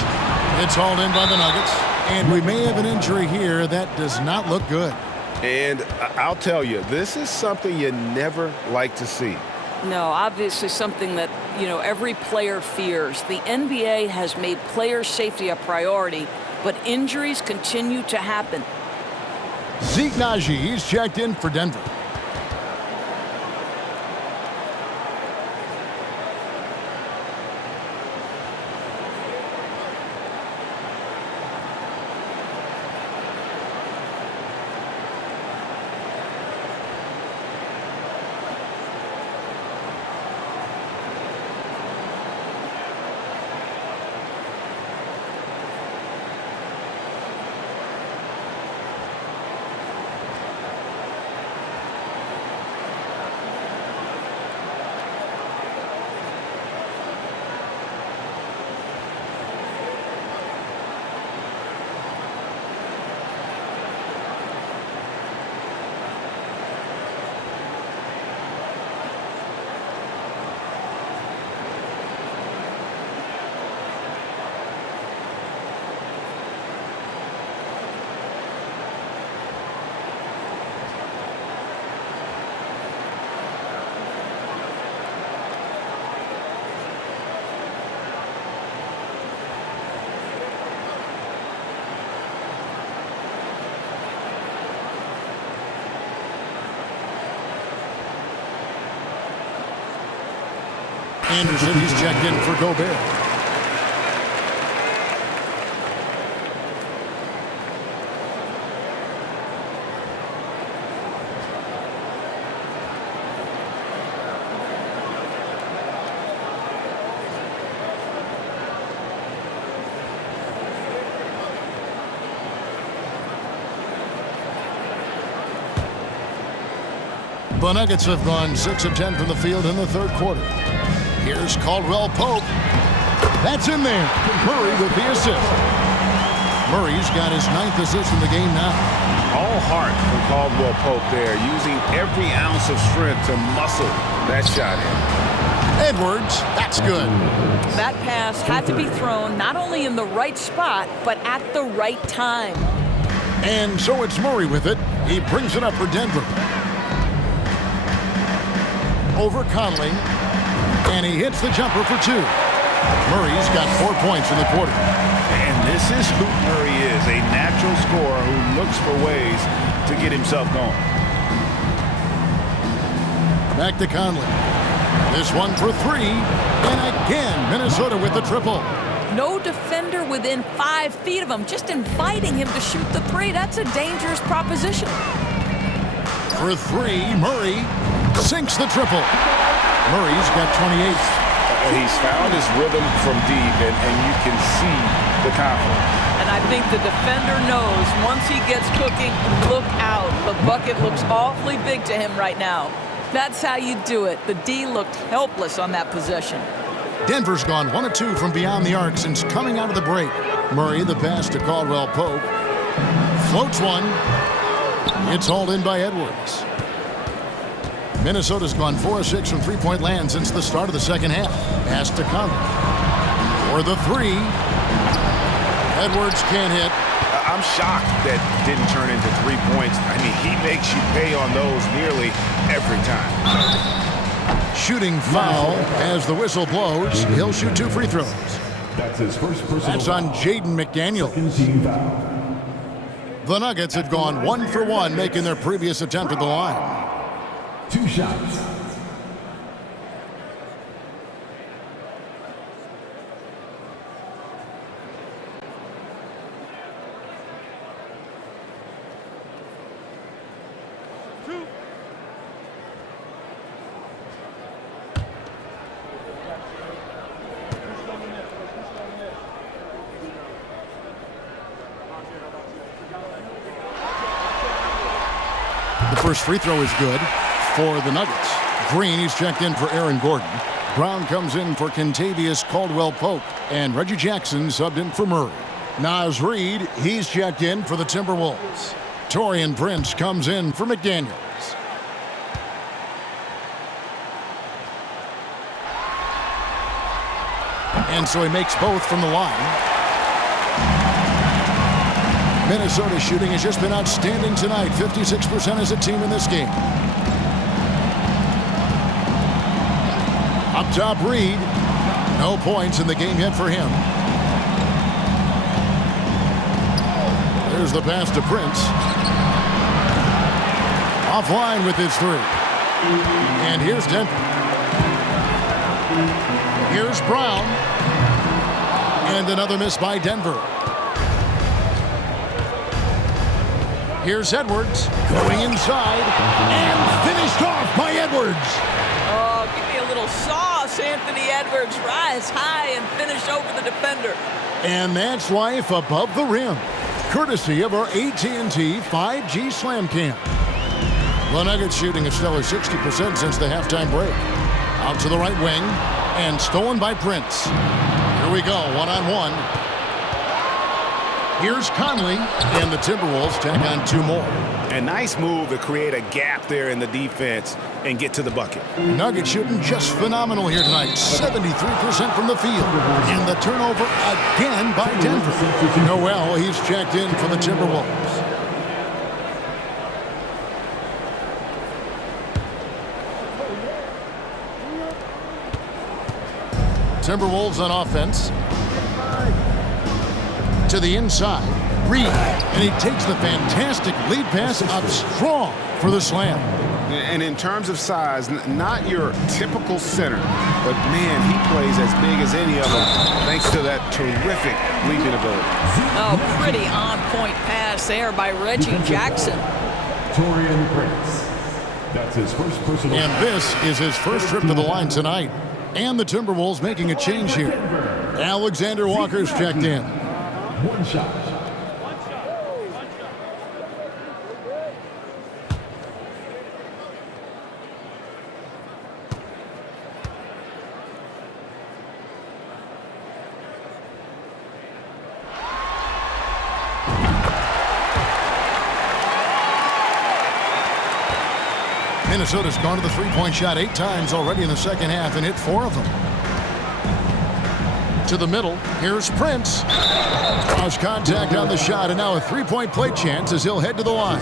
It's hauled in by the Nuggets. And we may have an injury here that does not look good. And I'll tell you, this is something you never like to see. No, obviously something that, every player fears. The NBA has made player safety a priority, but injuries continue to happen. Zeke Naji, he's checked in for Denver. Anderson, he's checked in for Gobert. The Nuggets have gone 6 of 10 from the field in the third quarter. Here's Caldwell Pope. That's in there. Murray with the assist. Murray's got his 9th assist in the game now. All heart from Caldwell Pope there, using every ounce of strength to muscle that shot in. Edwards, that's good. That pass had to be thrown not only in the right spot, but at the right time. And so it's Murray with it. He brings it up for Denver. Over Conley. And he hits the jumper for 2. Murray's got 4 points in the quarter. And this is who Murray is, a natural scorer who looks for ways to get himself going. Back to Conley. This one for 3. And again, Minnesota with the triple. No defender within 5 feet of him, just inviting him to shoot the 3. That's a dangerous proposition. For 3, Murray sinks the triple. Murray's got 28. He's found his rhythm from deep, and you can see the confidence. And I think the defender knows once he gets cooking, look out. The bucket looks awfully big to him right now. That's how you do it. The D looked helpless on that possession. Denver's gone 1 of 2 from beyond the arc since coming out of the break. Murray, the pass to Caldwell Pope. Floats one. It's hauled in by Edwards. Minnesota's gone 4 of 6 from three-point land since the start of the second half. Pass to Conley. For the 3. Edwards can't hit. I'm shocked that didn't turn into 3 points. I mean, he makes you pay on those nearly every time. Shooting foul as the whistle blows. He'll shoot 2 free throws. That's his first personal That's on Jaden McDaniels. team foul. The Nuggets have gone 1 for 1, making their previous attempt at the line. 2 shots. The first free throw is good for the Nuggets. Green, he's checked in for Aaron Gordon. Brown comes in for Kentavious Caldwell-Pope. And Reggie Jackson subbed in for Murray. Naz Reid, he's checked in for the Timberwolves. Taurean Prince comes in for McDaniels. And so he makes both from the line. Minnesota shooting has just been outstanding tonight. 56% as a team in this game. Up top, Reid. No points in the game yet for him. There's the pass to Prince. Offline with his 3. And here's Denver. Here's Brown. And another miss by Denver. Here's Edwards going inside and finished off by Edwards. Oh, give me a little sauce, Anthony Edwards. Rise high and finish over the defender. And that's life above the rim, courtesy of our AT&T 5G Slam Cam. The Nuggets shooting a stellar 60% since the halftime break. Out to the right wing and stolen by Prince. Here we go, one-on-one. Here's Conley, and the Timberwolves tack on 2 more. A nice move to create a gap there in the defense and get to the bucket. Nuggets shooting just phenomenal here tonight. 73% from the field. And the turnover again by Denver. Noel, he's checked in for the Timberwolves. Timberwolves on offense. To the inside, Reid, and he takes the fantastic lead pass up strong for the slam. And in terms of size, not your typical center, but man, he plays as big as any of them thanks to that terrific leaping ability. Oh, pretty on-point pass there by Reggie Jackson. Taurean Prince. That's his first personal. And this is his first trip to the line tonight. And the Timberwolves making a change here. Alexander Walker's checked in. 1 shot. Minnesota's gone to the three-point shot 8 times already in the second half and hit 4 of them. To the middle, here's Prince. Cross contact on the shot, and now a three-point play chance as he'll head to the line.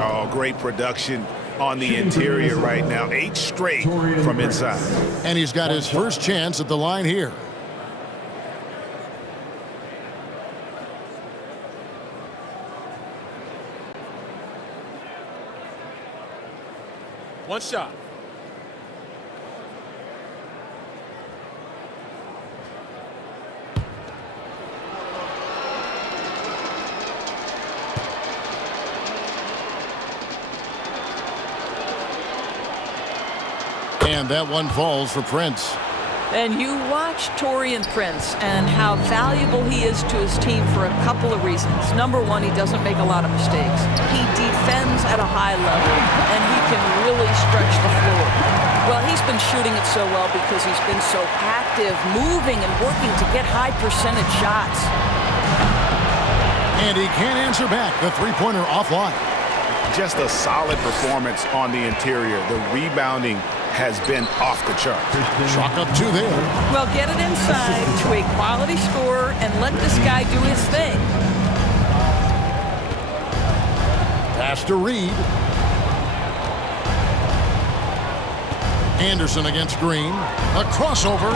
Oh, great production on the interior right now. 8 straight from inside. And he's got his first chance at the line here. One shot. And that one falls for Prince. And you watch Taurean Prince and how valuable he is to his team for a couple of reasons. Number one, he doesn't make a lot of mistakes. He defends at a high level, and he can really stretch the floor. Well, he's been shooting it so well because he's been so active, moving and working to get high percentage shots. And he can't answer back. The three-pointer offline. Just a solid performance on the interior. The rebounding has been off the chart. Chalk up 2 there. Well, get it inside to a quality scorer and let this guy do his thing. Pass to Reed. Anderson against Green. A crossover.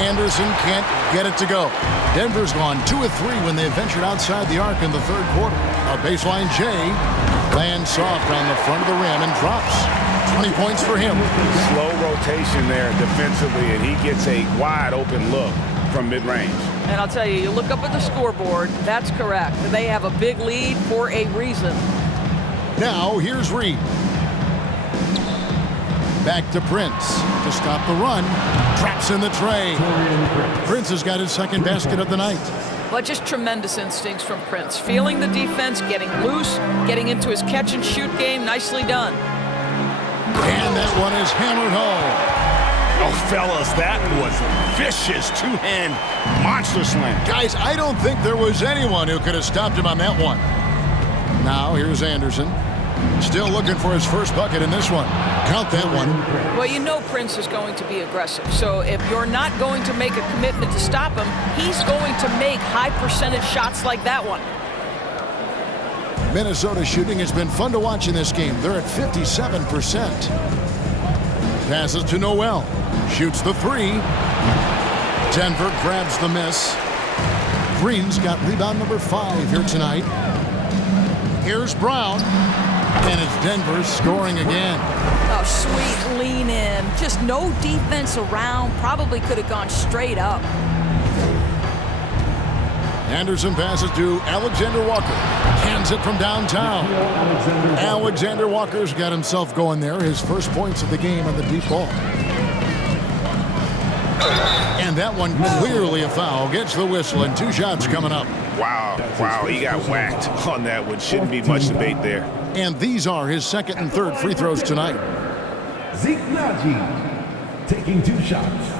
Anderson can't get it to go. Denver's gone 2 of 3 when they ventured outside the arc in the third quarter. A baseline J lands soft on the front of the rim and drops. 20 points for him. Slow rotation there defensively, and he gets a wide open look from mid-range. And I'll tell you, you look up at the scoreboard, that's correct. They have a big lead for a reason. Now here's Reed. Back to Prince to stop the run. Traps in the tray. Prince has got his second basket of the night. But just tremendous instincts from Prince. Feeling the defense, getting loose, getting into his catch-and-shoot game. Nicely done. And that one is hammered home. Oh, fellas, that was a vicious two-hand monster slam. Guys, I don't think there was anyone who could have stopped him on that one. Now, here's Anderson. Still looking for his first bucket in this one. Count that one. Well, you know Prince is going to be aggressive. So if you're not going to make a commitment to stop him, he's going to make high-percentage shots like that one. Minnesota shooting has been fun to watch in this game. They're at 57%. Passes to Noel. Shoots the 3. Denver grabs the miss. Green's got rebound number 5 here tonight. Here's Brown. And it's Denver scoring again. Oh, sweet lean in. Just no defense around. Probably could have gone straight up. Anderson passes to Alexander Walker. Hands it from downtown. Alexander Walker's got himself going there. His first points of the game on the deep ball. And that one clearly a foul. Gets the whistle and 2 shots coming up. Wow, he got whacked on that one. Shouldn't be much debate there. And these are his second and third free throws tonight. Zeke Nagy taking 2 shots.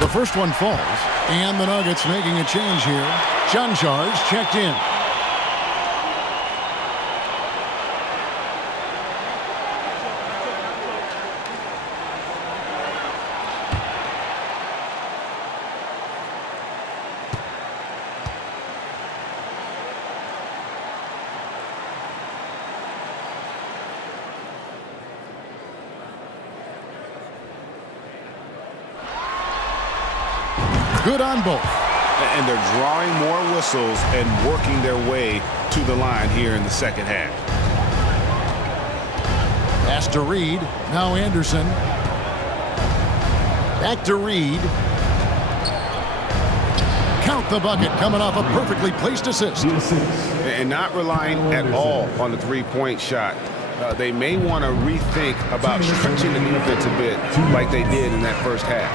The first one falls, and the Nuggets making a change here. Janjar's checked in. Good on both. And they're drawing more whistles and working their way to the line here in the second half. Pass to Reed. Now Anderson. Back to Reed. Count the bucket coming off a perfectly placed assist. And not relying at all on the three-point shot. They may want to rethink about stretching the defense a bit like they did in that first half.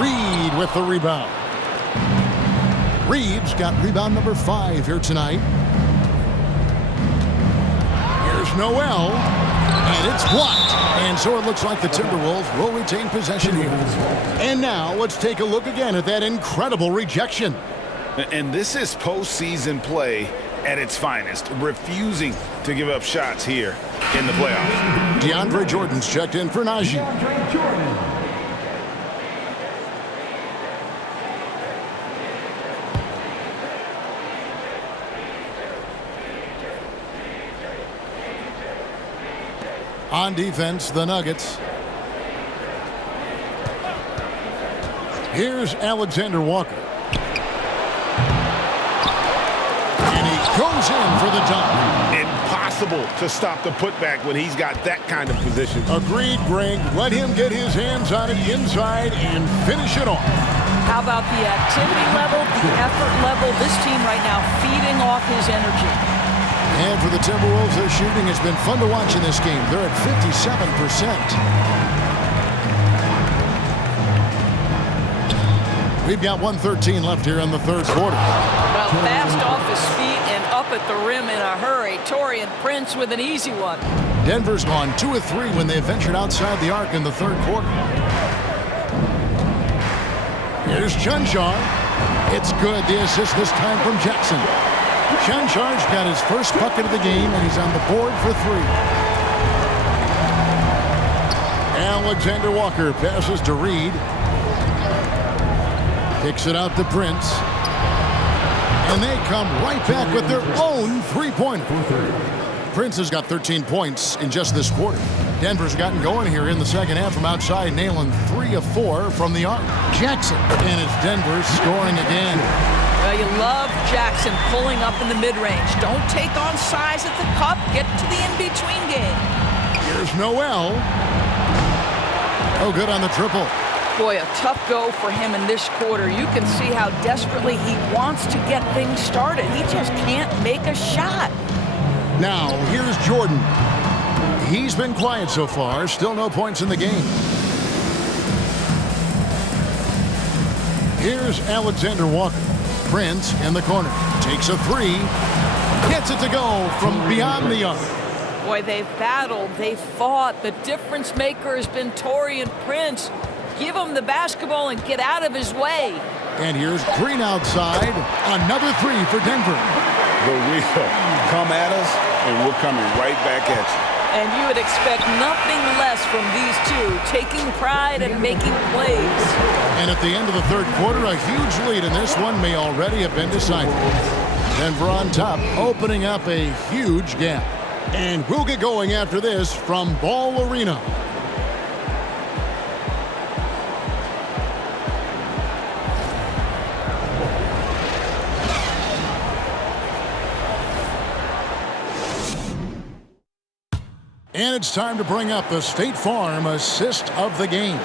Reed with the rebound. Reed's got rebound number 5 here tonight. Here's Noel, and it's blocked. And so it looks like the Timberwolves will retain possession here. And now let's take a look again at that incredible rejection. And this is postseason play at its finest, refusing to give up shots here in the playoffs. DeAndre Jordan's checked in for Najee. On defense, the Nuggets. Here's Alexander Walker. And he goes in for the dunk. Impossible to stop the putback when he's got that kind of position. Agreed, Greg. Let him get his hands on it inside and finish it off. How about the activity level, the effort level? This team right now feeding off his energy. And for the Timberwolves, their shooting has been fun to watch in this game. They're at 57%. We've got 1:13 left here in the third quarter. Well, fast off his feet and up at the rim in a hurry. Taurean Prince with an easy one. Denver's gone 2 of 3 when they ventured outside the arc in the third quarter. Here's Chunchar. It's good. The assist this time from Jackson. Chanchar's got his first bucket of the game, and he's on the board for 3. Alexander Walker passes to Reed. Kicks it out to Prince. And they come right back with their own three-pointer. Prince has got 13 points in just this quarter. Denver's gotten going here in the second half from outside, nailing 3 of 4 from the arc. Jackson, and it's Denver scoring again. Well, you love Jackson pulling up in the mid-range. Don't take on size at the cup. Get to the in-between game. Here's Noel. Oh, good on the triple. Boy, a tough go for him in this quarter. You can see how desperately he wants to get things started. He just can't make a shot. Now, here's Jordan. He's been quiet so far. Still no points in the game. Here's Alexander Walker. Prince in the corner. Takes a 3. Gets it to go from beyond the arc. Boy, they've battled. They've fought. The difference maker has been Taurean Prince. Give him the basketball and get out of his way. And here's Green outside. Another 3 for Denver. The wheel. Come at us, and we're coming right back at you. And you would expect nothing less from these two, taking pride and making plays. And at the end of the third quarter, a huge lead, and this one may already have been decided. Denver on top, opening up a huge gap. And we'll get going after this from Ball Arena. And it's time to bring up the State Farm assist of the game.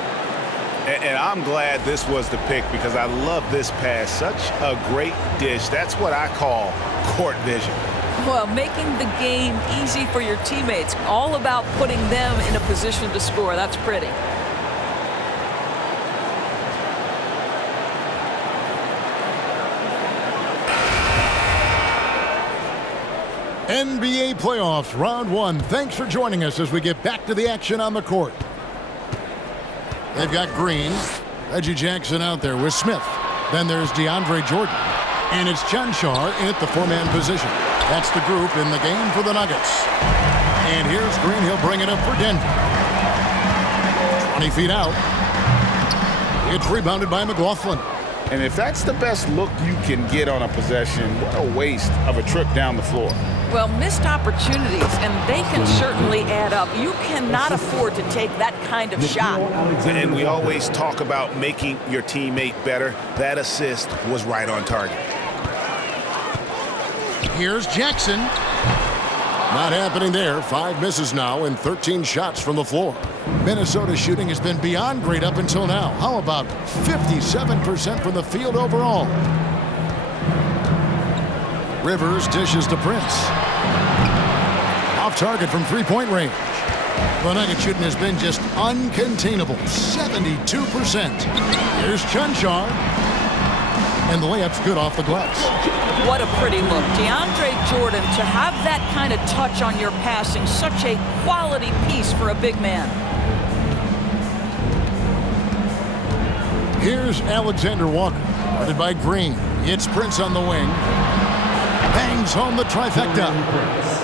And I'm glad this was the pick because I love this pass. Such a great dish. That's what I call court vision. Well, making the game easy for your teammates. All about putting them in a position to score. That's pretty. NBA Playoffs, Round 1. Thanks for joining us as we get back to the action on the court. They've got Green. Reggie Jackson out there with Smith. Then there's DeAndre Jordan. And it's Chanchar in at the 4-man position. That's the group in the game for the Nuggets. And here's Green. He'll bring it up for Denver. 20 feet out. It's rebounded by McLaughlin. And if that's the best look you can get on a possession, what a waste of a trip down the floor. Well, missed opportunities, and they can certainly add up. You cannot afford to take that kind of shot. And we always talk about making your teammate better. That assist was right on target. Here's Jackson. Not happening there. 5 misses now and 13 shots from the floor. Minnesota's shooting has been beyond great up until now. How about 57% from the field overall? Rivers dishes to Prince. Off target from 3-point range. The Nugget shooting has been just uncontainable, 72%. Here's Chunchar. And the layup's good off the glass. What a pretty look. DeAndre Jordan, to have that kind of touch on your passing, such a quality piece for a big man. Here's Alexander Walker, guarded by Green. It's Prince on the wing. Bangs home the trifecta.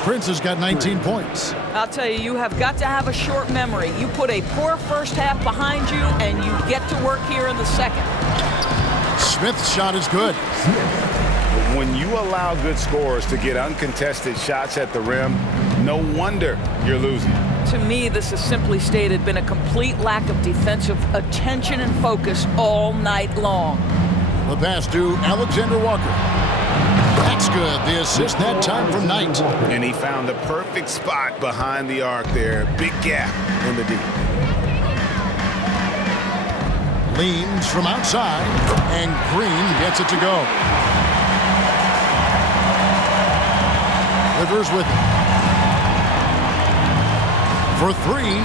Prince has got 19 points. I'll tell you, you have got to have a short memory. You put a poor first half behind you, and you get to work here in the second. Smith's shot is good. When you allow good scorers to get uncontested shots at the rim, no wonder you're losing. To me, this has simply stated been a complete lack of defensive attention and focus all night long. The pass to Alexander Walker. That's good. The assist that time from Knight. And he found the perfect spot behind the arc there. Big gap in the D. Leans from outside, and Green gets it to go. Rivers with it. For three,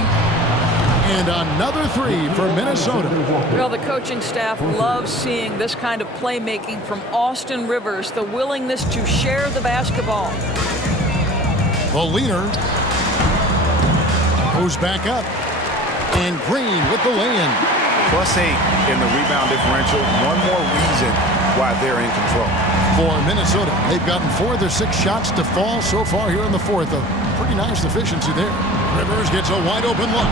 and another three for Minnesota. Well, the coaching staff loves seeing this kind of playmaking from Austin Rivers, the willingness to share the basketball. The leaner goes back up, and Green with the lay-in. +8 in the rebound differential. One more reason why they're in control. For Minnesota, they've gotten 4 of their 6 shots to fall so far here in the fourth. A pretty nice efficiency there. Rivers gets a wide-open look.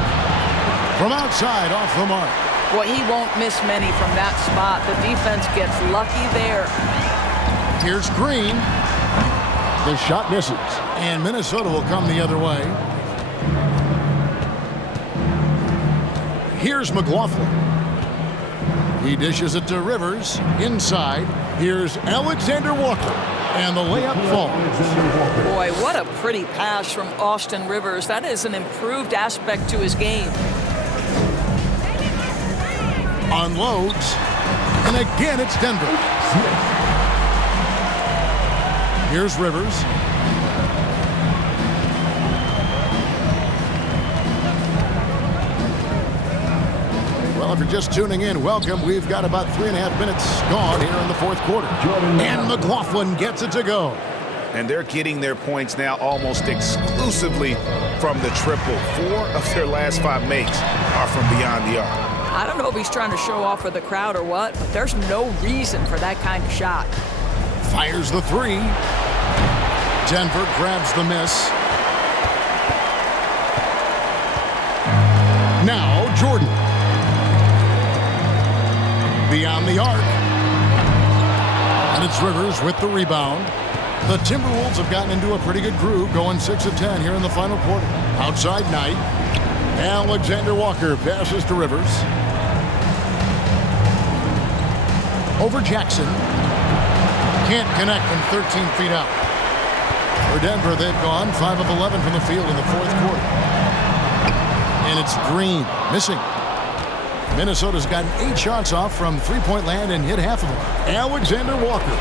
From outside, off the mark. Boy, he won't miss many from that spot. The defense gets lucky there. Here's Green. The shot misses, and Minnesota will come the other way. Here's McLaughlin. He dishes it to Rivers. Inside, here's Alexander Walker. And the layup falls. Boy, what a pretty pass from Austin Rivers. That is an improved aspect to his game. Unloads. And again, it's Denver. Here's Rivers. Well, if you're just tuning in, welcome. We've got about 3.5 minutes gone here in the fourth quarter. And McLaughlin gets it to go. And they're getting their points now almost exclusively from the triple. 4 of their last 5 makes are from beyond the arc. I don't know if he's trying to show off for the crowd or what, but there's no reason for that kind of shot. Fires the 3. Denver grabs the miss. Now Jordan. Beyond the arc. And it's Rivers with the rebound. The Timberwolves have gotten into a pretty good groove, going 6 of 10 here in the final quarter. Outside Knight. Alexander Walker passes to Rivers. Over Jackson. Can't connect from 13 feet out. For Denver, they've gone 5 of 11 from the field in the fourth quarter. And it's Green missing. Minnesota's gotten 8 shots off from three-point land and hit half of them. Alexander Walker,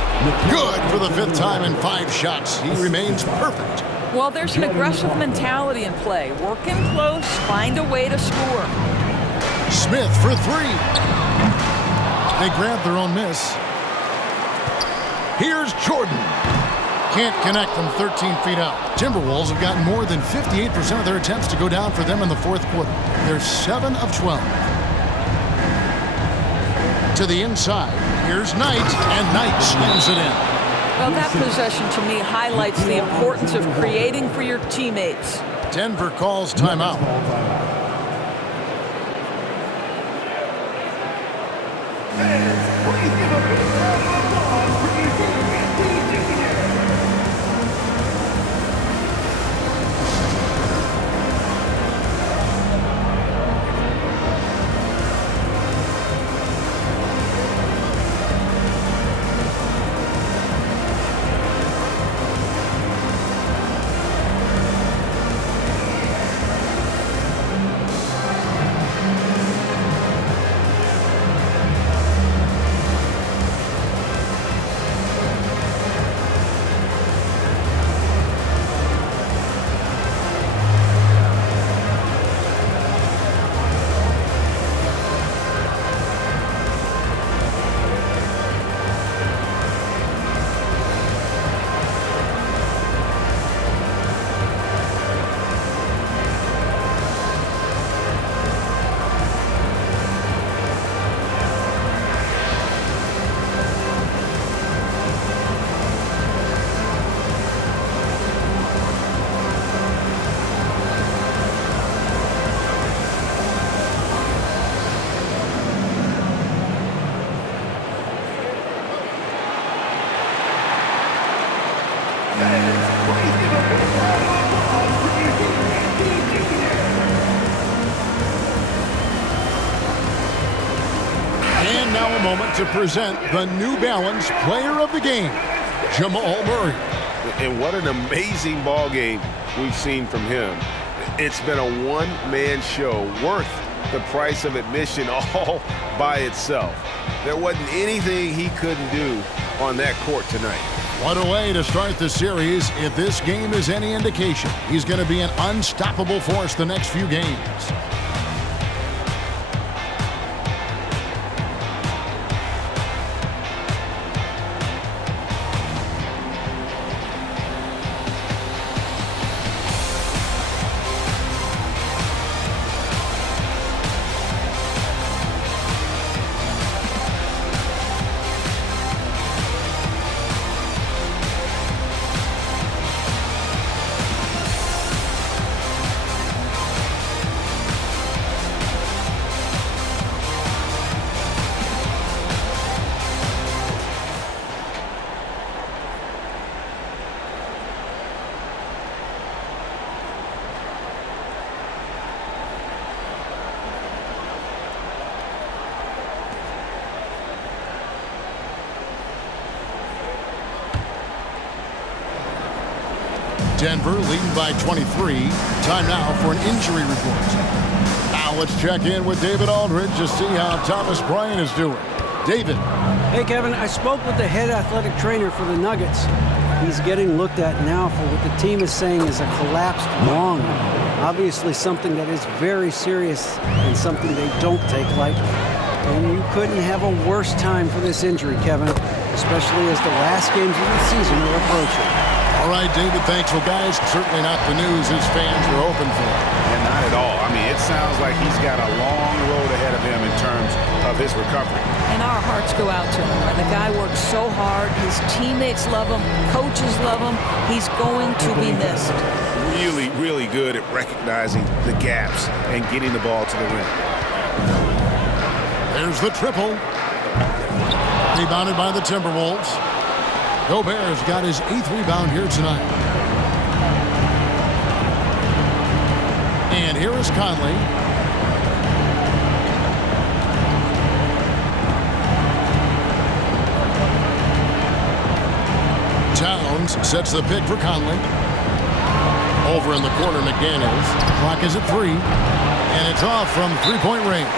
good for the 5th time in 5 shots. He remains perfect. Well, there's an aggressive mentality in play. Working close, find a way to score. Smith for 3. They grab their own miss. Here's Jordan. Can't connect from 13 feet out. Timberwolves have gotten more than 58% of their attempts to go down for them in the fourth quarter. They're 7 of 12. To the inside. Here's Knight, and Knight slams it in. Well, that possession to me highlights the importance of creating for your teammates. Denver calls timeout. And now a moment to present the New Balance Player of the Game, Jamal Murray. And what an amazing ball game we've seen from him. It's been a one-man show worth the price of admission all by itself. There wasn't anything he couldn't do on that court tonight. What a way to start the series. If this game is any indication, he's going to be an unstoppable force the next few games. Denver leading by 23. Time now for an injury report. Now let's check in with David Aldridge to see how Thomas Bryant is doing. David. Hey, Kevin. I spoke with the head athletic trainer for the Nuggets. He's getting looked at now for what the team is saying is a collapsed lung. Obviously something that is very serious and something they don't take lightly. And you couldn't have a worse time for this injury, Kevin, especially as the last games of the season are approaching. All right, David, thanks. Well, guys, certainly not the news his fans were hoping for. And not at all. I mean, it sounds like he's got a long road ahead of him in terms of his recovery. And our hearts go out to him. The guy works so hard. His teammates love him. Coaches love him. He's going to be missed. Really, really good at recognizing the gaps and getting the ball to the rim. There's the triple. Rebounded by the Timberwolves. Gobert's got his 8th rebound here tonight. And here is Conley. Towns sets the pick for Conley. Over in the corner, McDaniels. Clock is at 3. And it's off from three-point range.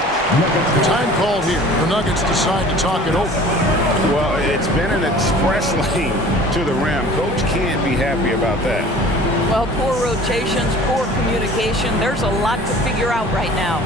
Time called here. The Nuggets decide to talk it over. Well, it's been an express lane to the rim. Coach can't be happy about that. Well, poor rotations, poor communication. There's a lot to figure out right now.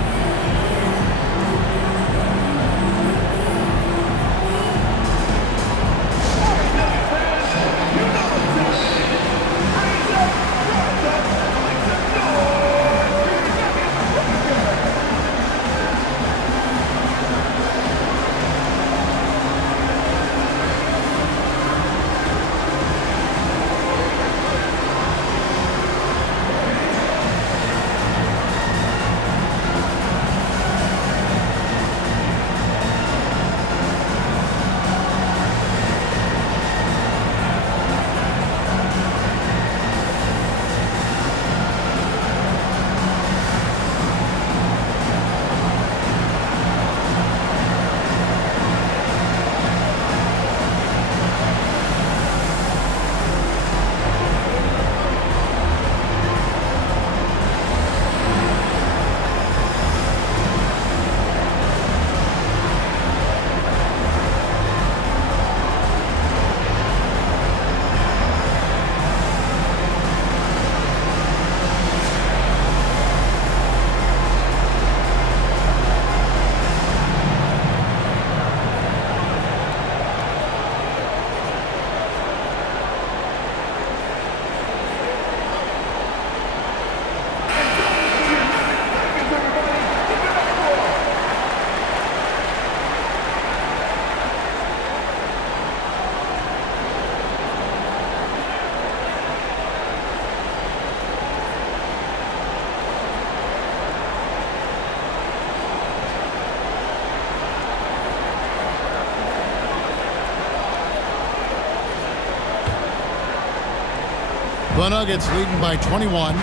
The Nuggets leading by 21.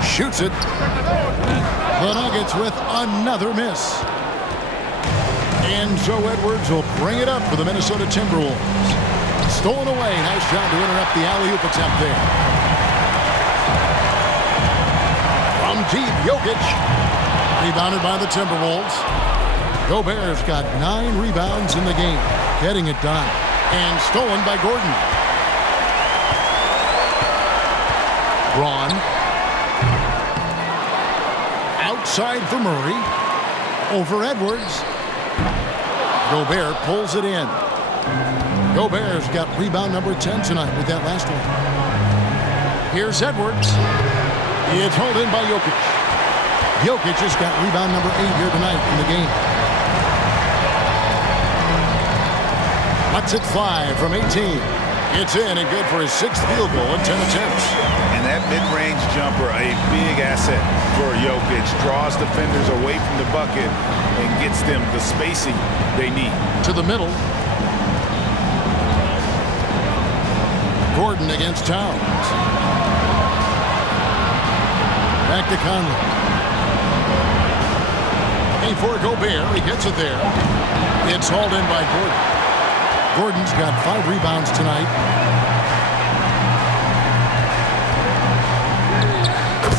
Shoots it. The Nuggets with another miss. And Joe Edwards will bring it up for the Minnesota Timberwolves. Stolen away. Nice job to interrupt the alley-oop attempt there. From deep, Jokic. Rebounded by the Timberwolves. Gobert's got 9 rebounds in the game. Getting it done. And stolen by Gordon. Braun. Outside for Murray. Over Edwards. Gobert pulls it in. Gobert's got rebound number 10 tonight with that last one. Here's Edwards. It's held in by Jokic. Jokic has got rebound number 8 here tonight in the game. Lets it fly from 18. It's in and good for his 6th field goal in 10 attempts. And that mid-range jumper, a big asset for Jokic. Draws defenders away from the bucket and gets them the spacing they need. To the middle. Gordon against Towns. Back to Conley. Looking for Gobert. He gets it there. It's hauled in by Gordon. Gordon's got 5 rebounds tonight.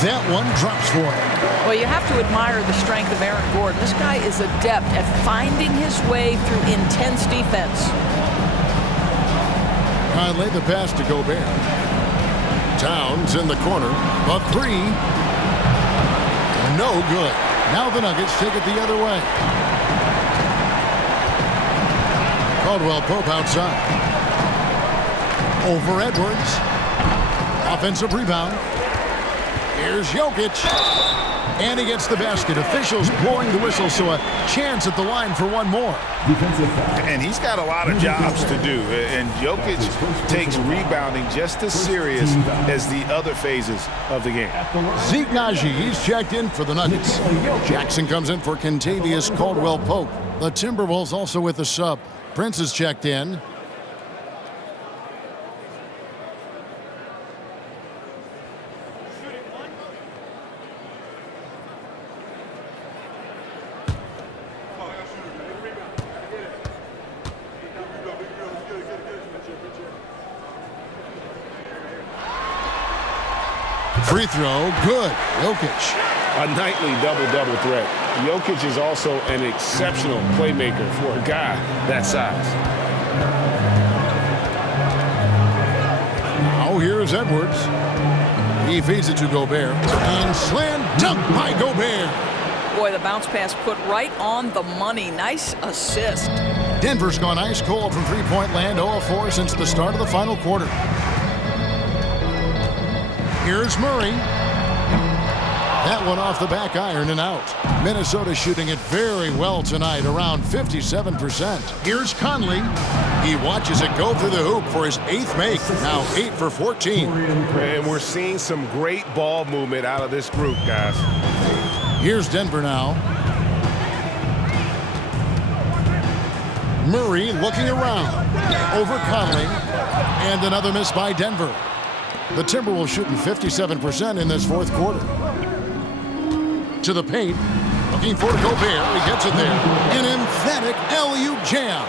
That one drops for him. Well, you have to admire the strength of Aaron Gordon. This guy is adept at finding his way through intense defense. Conley the pass to Gobert. Towns in the corner. A 3. No good. Now the Nuggets take it the other way. Caldwell Pope outside. Over Edwards. Offensive rebound. Here's Jokic. And he gets the basket. Officials blowing the whistle, so a chance at the line for one more. And he's got a lot of jobs to do. And Jokic takes rebounding just as serious as the other phases of the game. Zeke Naji, he's checked in for the Nuggets. Jackson comes in for Kentavious Caldwell Pope. The Timberwolves also with a sub. Prince is checked in. Free throw, good. Jokic. A nightly double-double threat. Jokic is also an exceptional playmaker for a guy that size. Now here's Edwards. He feeds it to Gobert. And slam dunk by Gobert. Boy, the bounce pass put right on the money. Nice assist. Denver's gone ice cold from three-point land, 0 of 4 since the start of the final quarter. Here's Murray. That one off the back iron and out. Minnesota shooting it very well tonight, around 57%. Here's Conley. He watches it go through the hoop for his 8th make. Now 8 for 14. And we're seeing some great ball movement out of this group, guys. Here's Denver now. Murray looking around. Over Conley. And another miss by Denver. The Timberwolves shooting 57% in this 4th quarter. To the paint. Looking for Gobert. He gets it there. An emphatic alley-oop jam.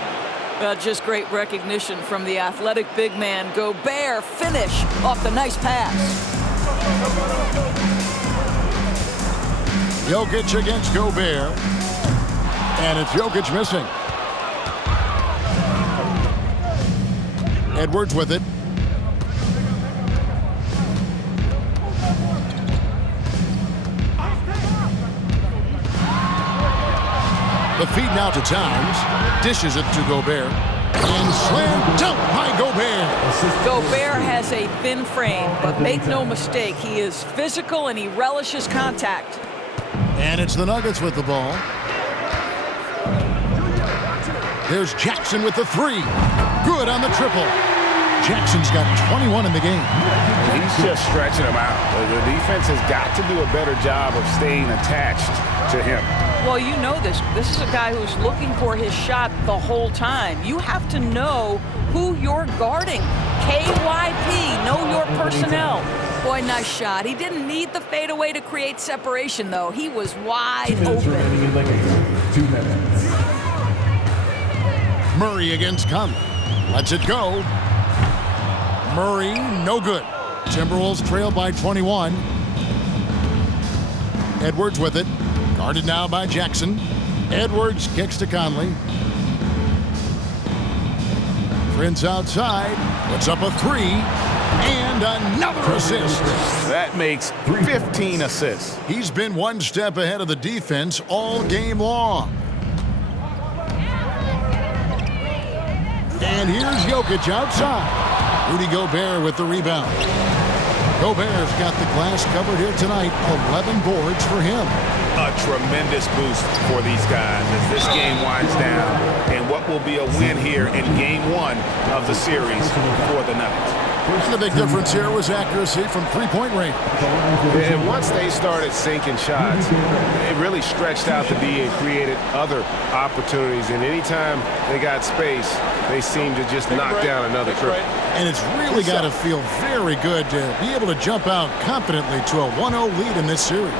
Just great recognition from the athletic big man. Gobert finish off the nice pass. Jokic against Gobert. And it's Jokic missing. Edwards with it. The feed now to Towns. Dishes it to Gobert. And slam dunk by Gobert. Gobert has a thin frame, but make no mistake, he is physical and he relishes contact. And it's the Nuggets with the ball. There's Jackson with the 3. Good on the triple. Jackson's got 21 in the game. He's just stretching them out. The defense has got to do a better job of staying attached to him. Well, you know this. This is a guy who's looking for his shot the whole time. You have to know who you're guarding. KYP, know your personnel. Boy, nice shot. He didn't need the fadeaway to create separation, though. He was wide open. 2 minutes. Murray against Conley. Lets it go. Murray, no good. Timberwolves trail by 21. Edwards with it. Guarded now by Jackson. Edwards kicks to Conley. Prince outside. Puts up a 3. And another assist. That makes 15 assists. He's been one step ahead of the defense all game long. And here's Jokic outside. Rudy Gobert with the rebound. Gobert's got the glass covered here tonight. 11 boards for him. A tremendous boost for these guys as this game winds down. And what will be a win here in game 1 of the series for the Nuggets. The big difference here was accuracy from three-point range. And once they started sinking shots, it really stretched out the D and created other opportunities. And anytime they got space, they seemed to just knock down another triple. And it's really got to feel very good to be able to jump out confidently to a 1-0 lead in this series.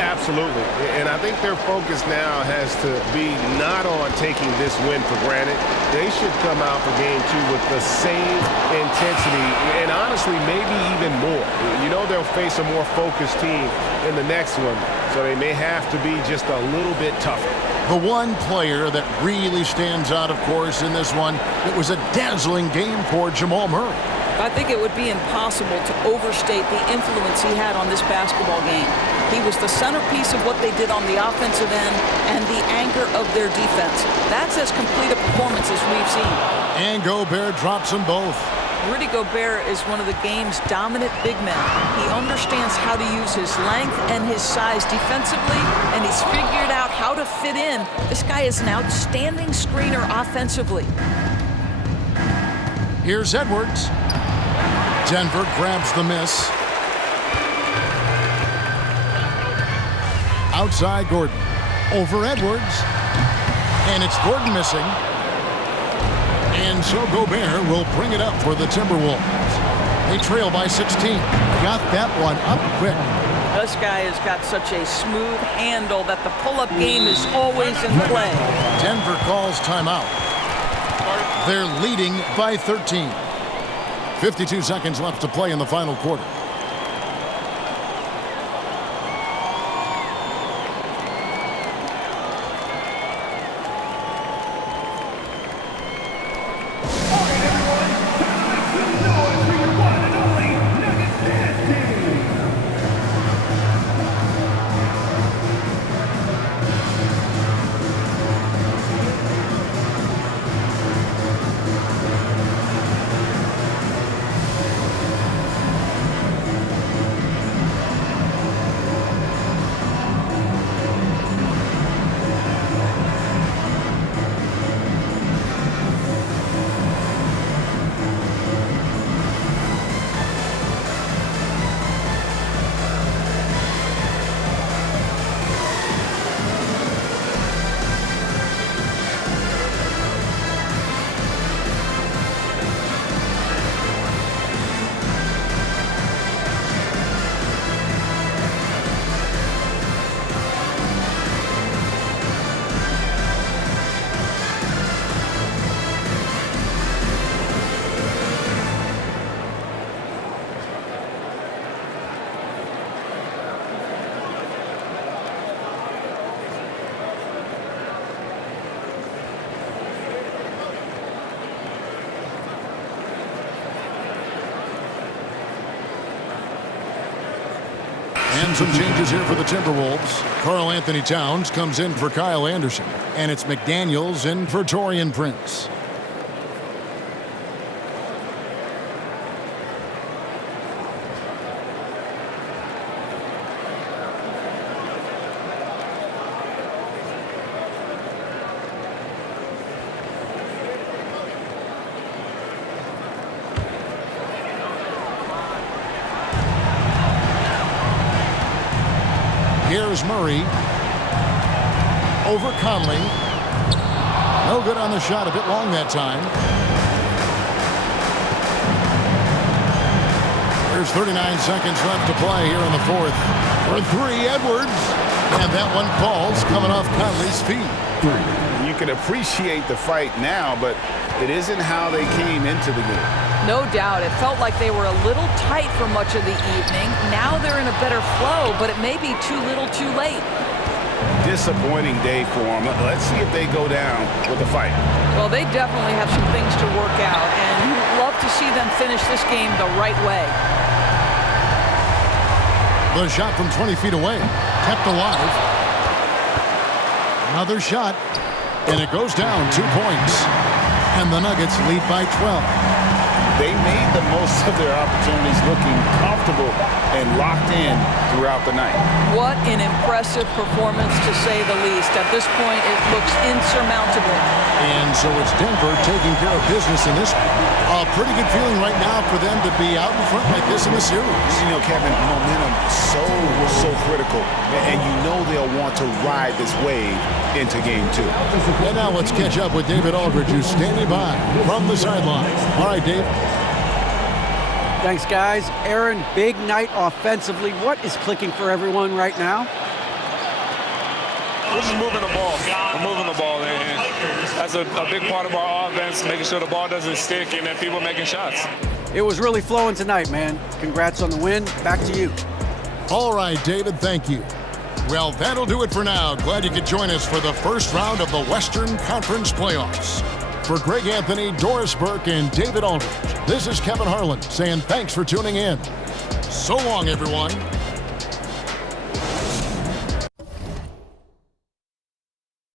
Absolutely. And I think their focus now has to be not on taking this win for granted. They should come out for game 2 with the same intensity and honestly maybe even more. You know they'll face a more focused team in the next one, so they may have to be just a little bit tougher. The one player that really stands out, of course, in this one, it was a dazzling game for Jamal Murray. I think it would be impossible to overstate the influence he had on this basketball game. He was the centerpiece of what they did on the offensive end and the anchor of their defense. That's as complete a performance as we've seen. And Gobert drops them both. Rudy Gobert is one of the game's dominant big men. He understands how to use his length and his size defensively, and he's figured out how to fit in. This guy is an outstanding screener offensively. Here's Edwards. Denver grabs the miss. Outside Gordon. Over Edwards. And it's Gordon missing. And so Gobert will bring it up for the Timberwolves. They trail by 16. Got that one up quick. This guy has got such a smooth handle that the pull-up game is always in play. Denver calls timeout. They're leading by 13. 52 seconds left to play in the final quarter. And some changes here for the Timberwolves. Karl Anthony Towns comes in for Kyle Anderson. And it's McDaniels in for Taurean Prince. Here's Murray. Over Conley. No good on the shot. A bit long that time. There's 39 seconds left to play here in the fourth. For three, Edwards. And that one falls, coming off Conley's feet. You can appreciate the fight now, but it isn't how they came into the game. No doubt. It felt like they were a little tight for much of the evening. Now they're in a better flow, but it may be too little too late. Disappointing day for them. Let's see if they go down with a fight. Well, they definitely have some things to work out, and you'd love to see them finish this game the right way. The shot from 20 feet away, kept alive. Another shot, and it goes down 2 points. And the Nuggets lead by 12. They made the most of their opportunities, looking comfortable and locked in throughout the night. What an impressive performance, to say the least. At this point, it looks insurmountable. And so it's Denver taking care of business in this. A pretty good feeling right now for them to be out in front like this in the series. You know, Kevin, momentum so critical. And you know they'll want to ride this wave into game two. And now let's catch up with David Aldridge, who's standing by from the sideline. All right, Dave. Thanks, guys. Aaron, big night offensively. What is clicking for everyone right now? We're just moving the ball. We're moving the ball, and that's a big part of our offense, making sure the ball doesn't stick and that people making shots. It was really flowing tonight, man. Congrats on the win. Back to you. All right, David, thank you. Well, that'll do it for now. Glad you could join us for the first round of the Western Conference Playoffs. For Greg Anthony, Doris Burke, and David Aldridge, this is Kevin Harlan saying thanks for tuning in. So long, everyone.